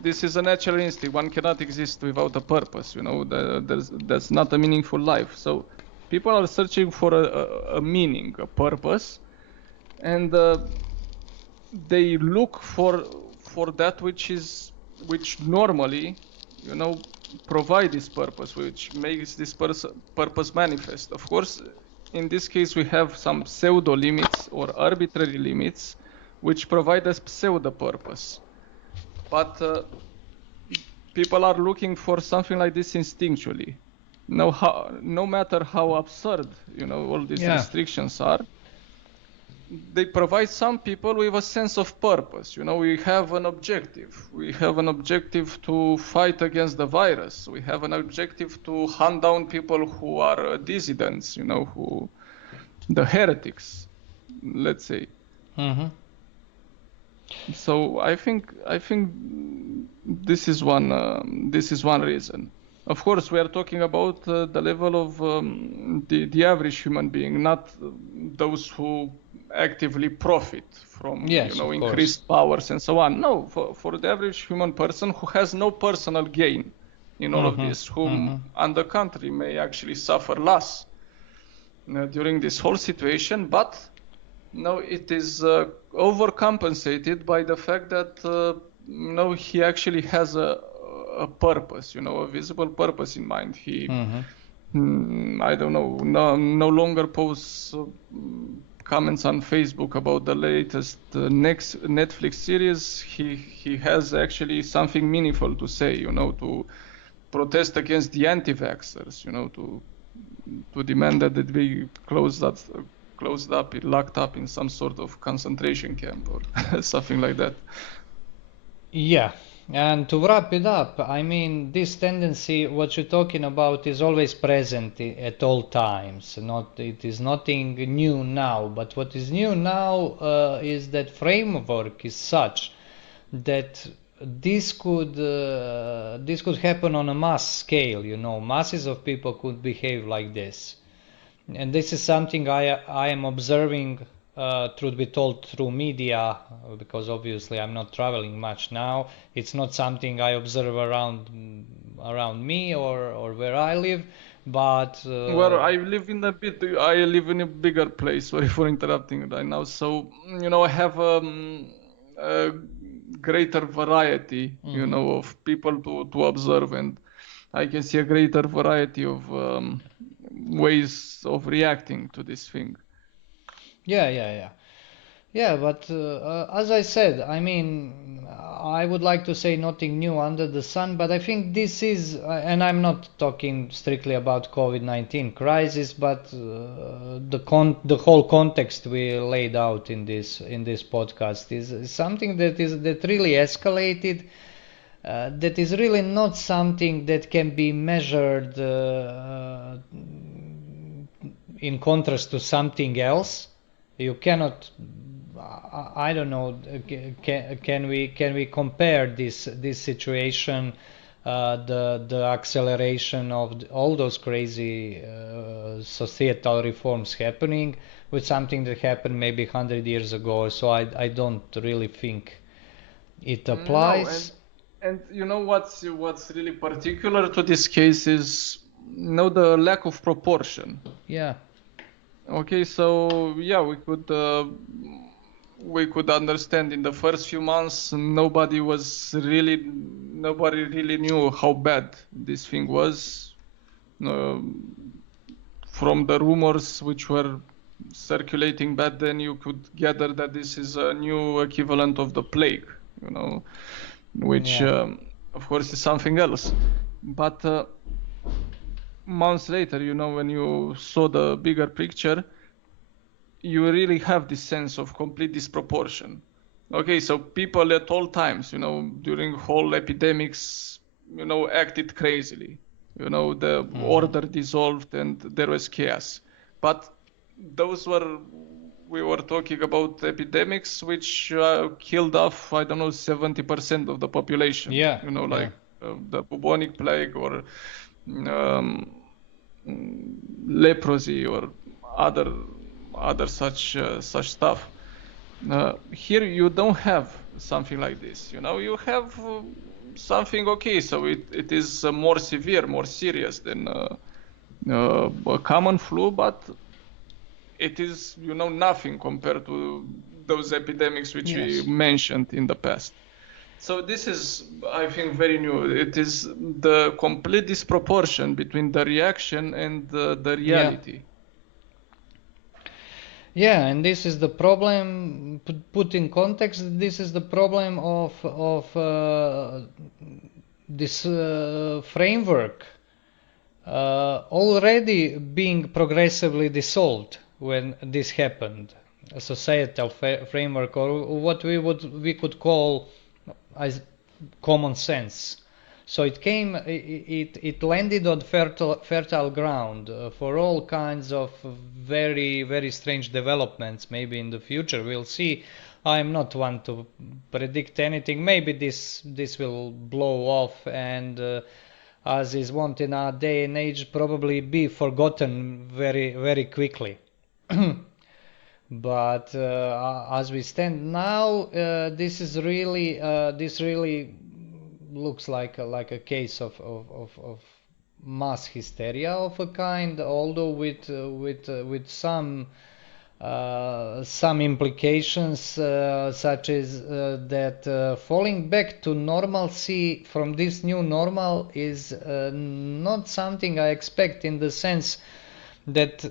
this is a natural instinct. One cannot exist without a purpose. That's not a meaningful life. So people are searching for a meaning, a purpose, and they look for that which normally, provide this purpose, which makes this purpose manifest. Of course, in this case, we have some pseudo limits or arbitrary limits, which provide a pseudo purpose. But people are looking for something like this instinctually. No matter how absurd, all these restrictions are, they provide some people with a sense of purpose. We have an objective. We have an objective to fight against the virus. We have an objective to hunt down people who are dissidents, the heretics, let's say. Mm-hmm. So I think this is one reason. Of course, we are talking about the level of the average human being, not those who actively profit from increased powers and so on. No, for the average human person who has no personal gain in all of this, whom on the contrary may actually suffer loss during this whole situation, but it is overcompensated by the fact that he actually has a purpose, a visible purpose in mind. He, I don't know, no longer posts comments on Facebook about the latest next Netflix series. He has actually something meaningful to say, to protest against the anti-vaxxers, to to demand that it be closed up, locked up in some sort of concentration camp or something like that. Yeah, and to wrap it up, I mean, this tendency, what you're talking about, is always present at all times. It is nothing new now, but what is new now is that framework is such that this could happen on a mass scale. You know, masses of people could behave like this, and this is something I am observing. Truth be told, through media, because obviously I'm not traveling much now. It's not something I observe around me or where I live, but well, I live in a bigger place. Sorry for interrupting right now. So I have a greater variety, of people to observe, and I can see a greater variety of ways of reacting to this thing. Yeah, but as I said, I mean, I would like to say nothing new under the sun, but I think this is, and I'm not talking strictly about COVID-19 crisis, but the whole context we laid out in this podcast is something that really escalated. That is really not something that can be measured in contrast to something else. You cannot, I don't know, can we compare this situation, the acceleration of all those crazy societal reforms happening, with something that happened maybe 100 years ago? So I don't really think it applies. No, and you know what's really particular to this case is the lack of proportion. Yeah. Okay, so yeah, we could understand in the first few months nobody really knew how bad this thing was. From the rumors which were circulating back then, you could gather that this is a new equivalent of the plague, which of course is something else. But months later, when you saw the bigger picture, you really have this sense of complete disproportion. Okay, so people at all times, during whole epidemics, acted crazily. The order dissolved and there was chaos. But we were talking about epidemics which killed off, 70% of the population. Yeah. The bubonic plague or leprosy or other such stuff. Here you don't have something like this. You have something, okay, so it is more severe, more serious than a common flu, but it is nothing compared to those epidemics which we mentioned in the past. So this is, I think, very new. It is the complete disproportion between the reaction and the reality. Yeah, and this is the problem. Put in context, this is the problem of this framework already being progressively dissolved when this happened. A societal framework, or what we could call as common sense. So it landed on fertile ground for all kinds of very, very strange developments. Maybe in the future we'll see. I'm not one to predict anything. Maybe this will blow off and, as is wont in our day and age, probably be forgotten very, very quickly. But as we stand now, this really looks like a case of mass hysteria of a kind, although with some implications, such as that falling back to normalcy from this new normal is not something I expect, in the sense that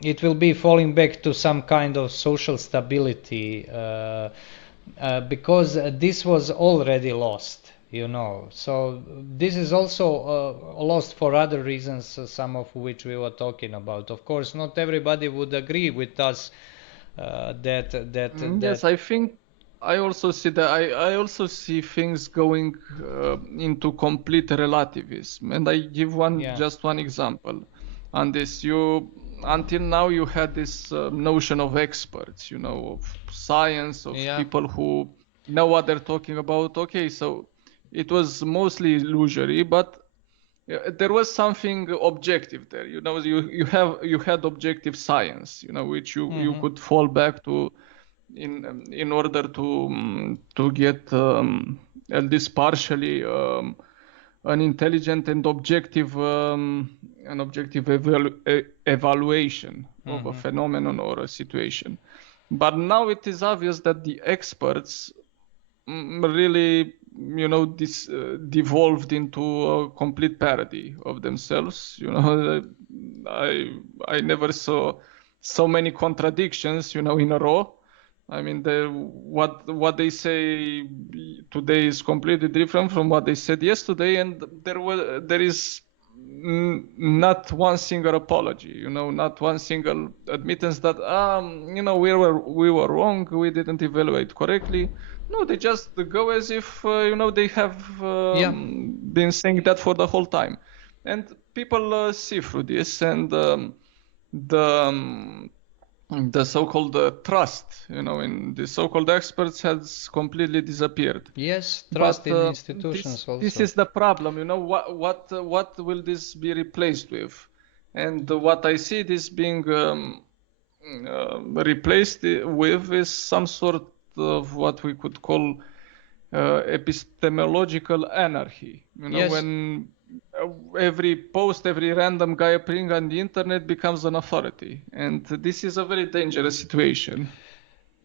it will be falling back to some kind of social stability, because this was already lost. So this is also lost for other reasons, some of which we were talking about. Of course, not everybody would agree with us Yes, I think I also see that. I also see things going into complete relativism, and I give just one example. On this, until now you had this notion of experts, of science, of people who know what they're talking about. Okay, so it was mostly illusory, but there was something objective there. You had objective science, which you could fall back to in order to get at least partially an intelligent and objective evaluation of a phenomenon or a situation. But now it is obvious that the experts really devolved into a complete parody of themselves. I never saw so many contradictions in a row. I mean, what they say today is completely different from what they said yesterday, and there is not one single apology, not one single admittance that we were wrong, we didn't evaluate correctly. No, they just go as if they have been saying that for the whole time, and people see through this, and the so-called trust, in the so-called experts has completely disappeared. Yes, trust in institutions also. This is the problem, what will this be replaced with? And what I see this being replaced with is some sort of what we could call epistemological anarchy. When every post, every random guy appearing on the internet becomes an authority, and this is a very dangerous situation.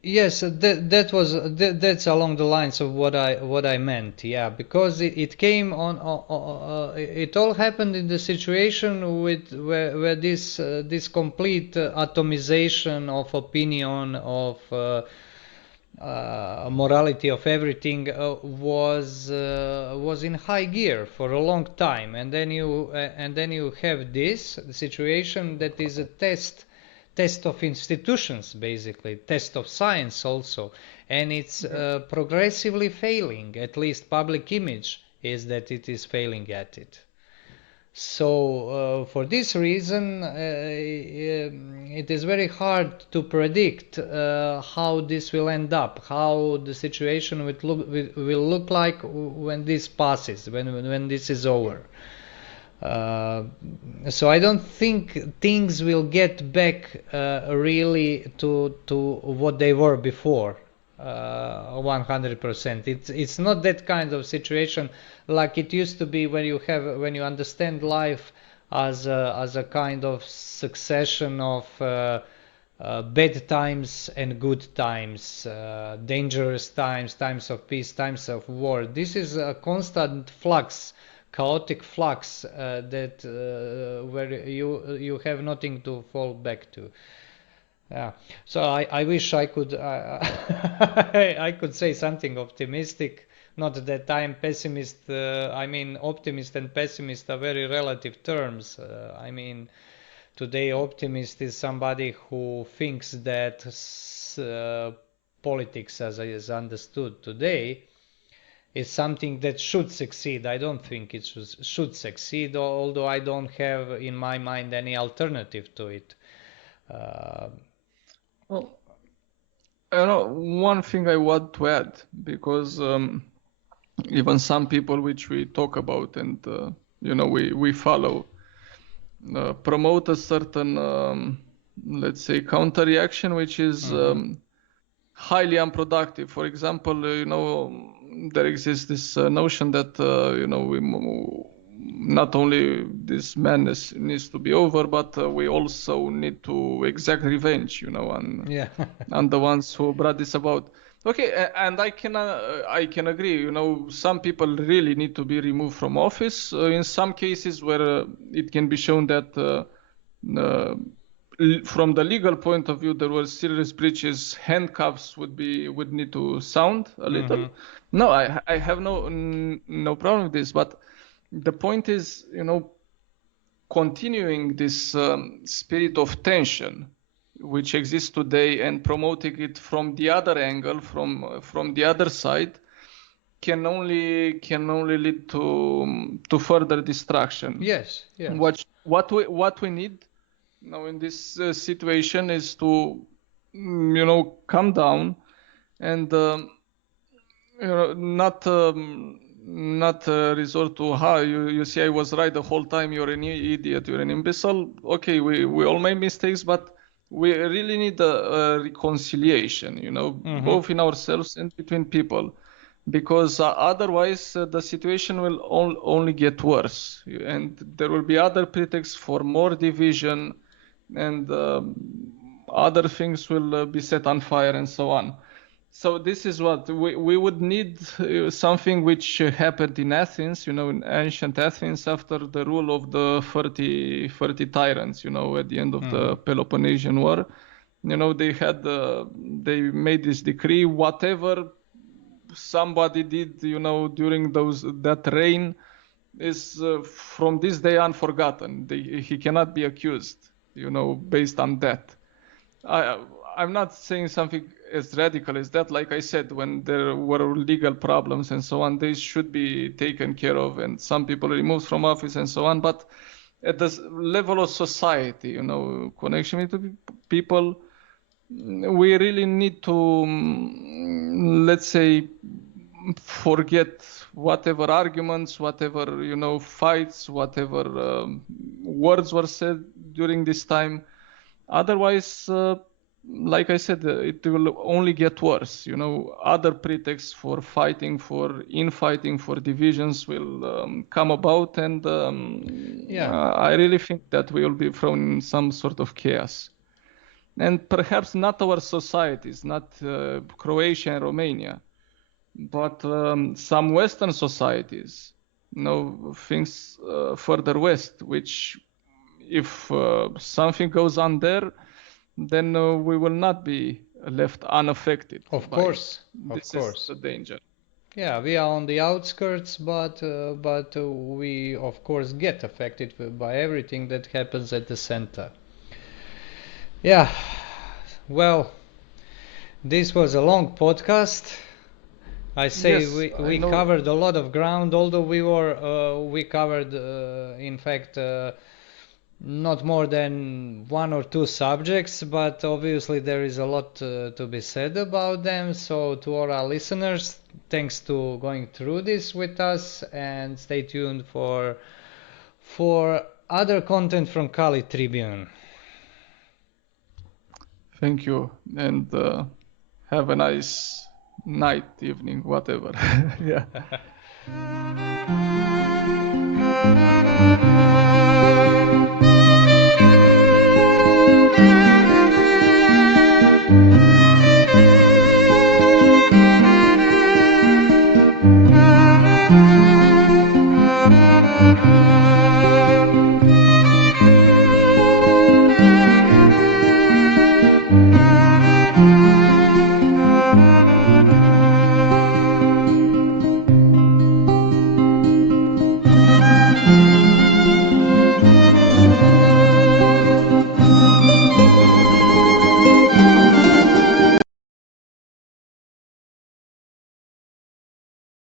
Yes, that's along the lines of what I meant. Yeah, because it came on. It all happened in the situation where this complete atomization of opinion of morality of everything was in high gear for a long time, and then you have this situation that is a test of institutions, basically test of science also, and it's progressively failing. At least public image is that it is failing at it. So for this reason, it is very hard to predict how this will end up, how the situation will look like when this passes, when this is over. So I don't think things will get back really to what they were before. 100%. It's not that kind of situation like it used to be when you understand life as a kind of succession of bad times and good times, dangerous times, times of peace, times of war. This is a constant flux, chaotic flux that where you have nothing to fall back to. Yeah. So I wish I could I could say something optimistic. Not that I am pessimist. I mean, optimist and pessimist are very relative terms. I mean, today optimist is somebody who thinks that politics, as is understood today, is something that should succeed. I don't think it should succeed, although I don't have in my mind any alternative to it. Well, one thing I want to add, because even some people which we talk about and we follow promote a certain let's say counter reaction which is highly unproductive. For example, there exists this notion that we not only this madness needs to be over, but we also need to exact revenge, on the ones who brought this about. Okay, and I can agree. Some people really need to be removed from office. In some cases where it can be shown that from the legal point of view, there were serious breaches. Handcuffs would need to sound a little. No, I have no problem with this. But the point is, continuing this spirit of tension, which exists today, and promoting it from the other angle, from the other side, can only lead to further destruction. Yes. What we need now in this situation is to calm down and not resort to you see, I was right the whole time, you're an idiot, you're an imbecile. Okay, we all make mistakes, but we really need a reconciliation, both in ourselves and between people, because otherwise the situation will only get worse, and there will be other pretexts for more division, and other things will be set on fire and so on. So this is what we would need, something which happened in Athens, in ancient Athens, after the rule of the 30 tyrants, at the end of the Peloponnesian War. They made this decree: whatever somebody did, during that reign is from this day on forgotten. He cannot be accused, based on that. I'm not saying something as radical as that. Like I said, when there were legal problems and so on, they should be taken care of, and some people removed from office and so on. But at the level of society, connection with people, we really need to, let's say, forget whatever arguments, whatever, fights, whatever words were said during this time. Otherwise, like I said, it will only get worse. Other pretexts for fighting, for infighting, for divisions will come about, and I really think that we will be thrown in some sort of chaos. And perhaps not our societies, not Croatia and Romania, but some Western societies, things further west, which if something goes on there, then we will not be left unaffected. Of course. This is the danger. Yeah, we are on the outskirts, but we of course get affected by everything that happens at the center. Yeah, well, this was a long podcast. I say yes, we covered a lot of ground, although we covered in fact not more than one or two subjects, but obviously there is a lot to be said about them. So to all our listeners, thanks to going through this with us, and stay tuned for other content from Kali Tribune. Thank you, and have a nice night, evening, whatever. Yeah.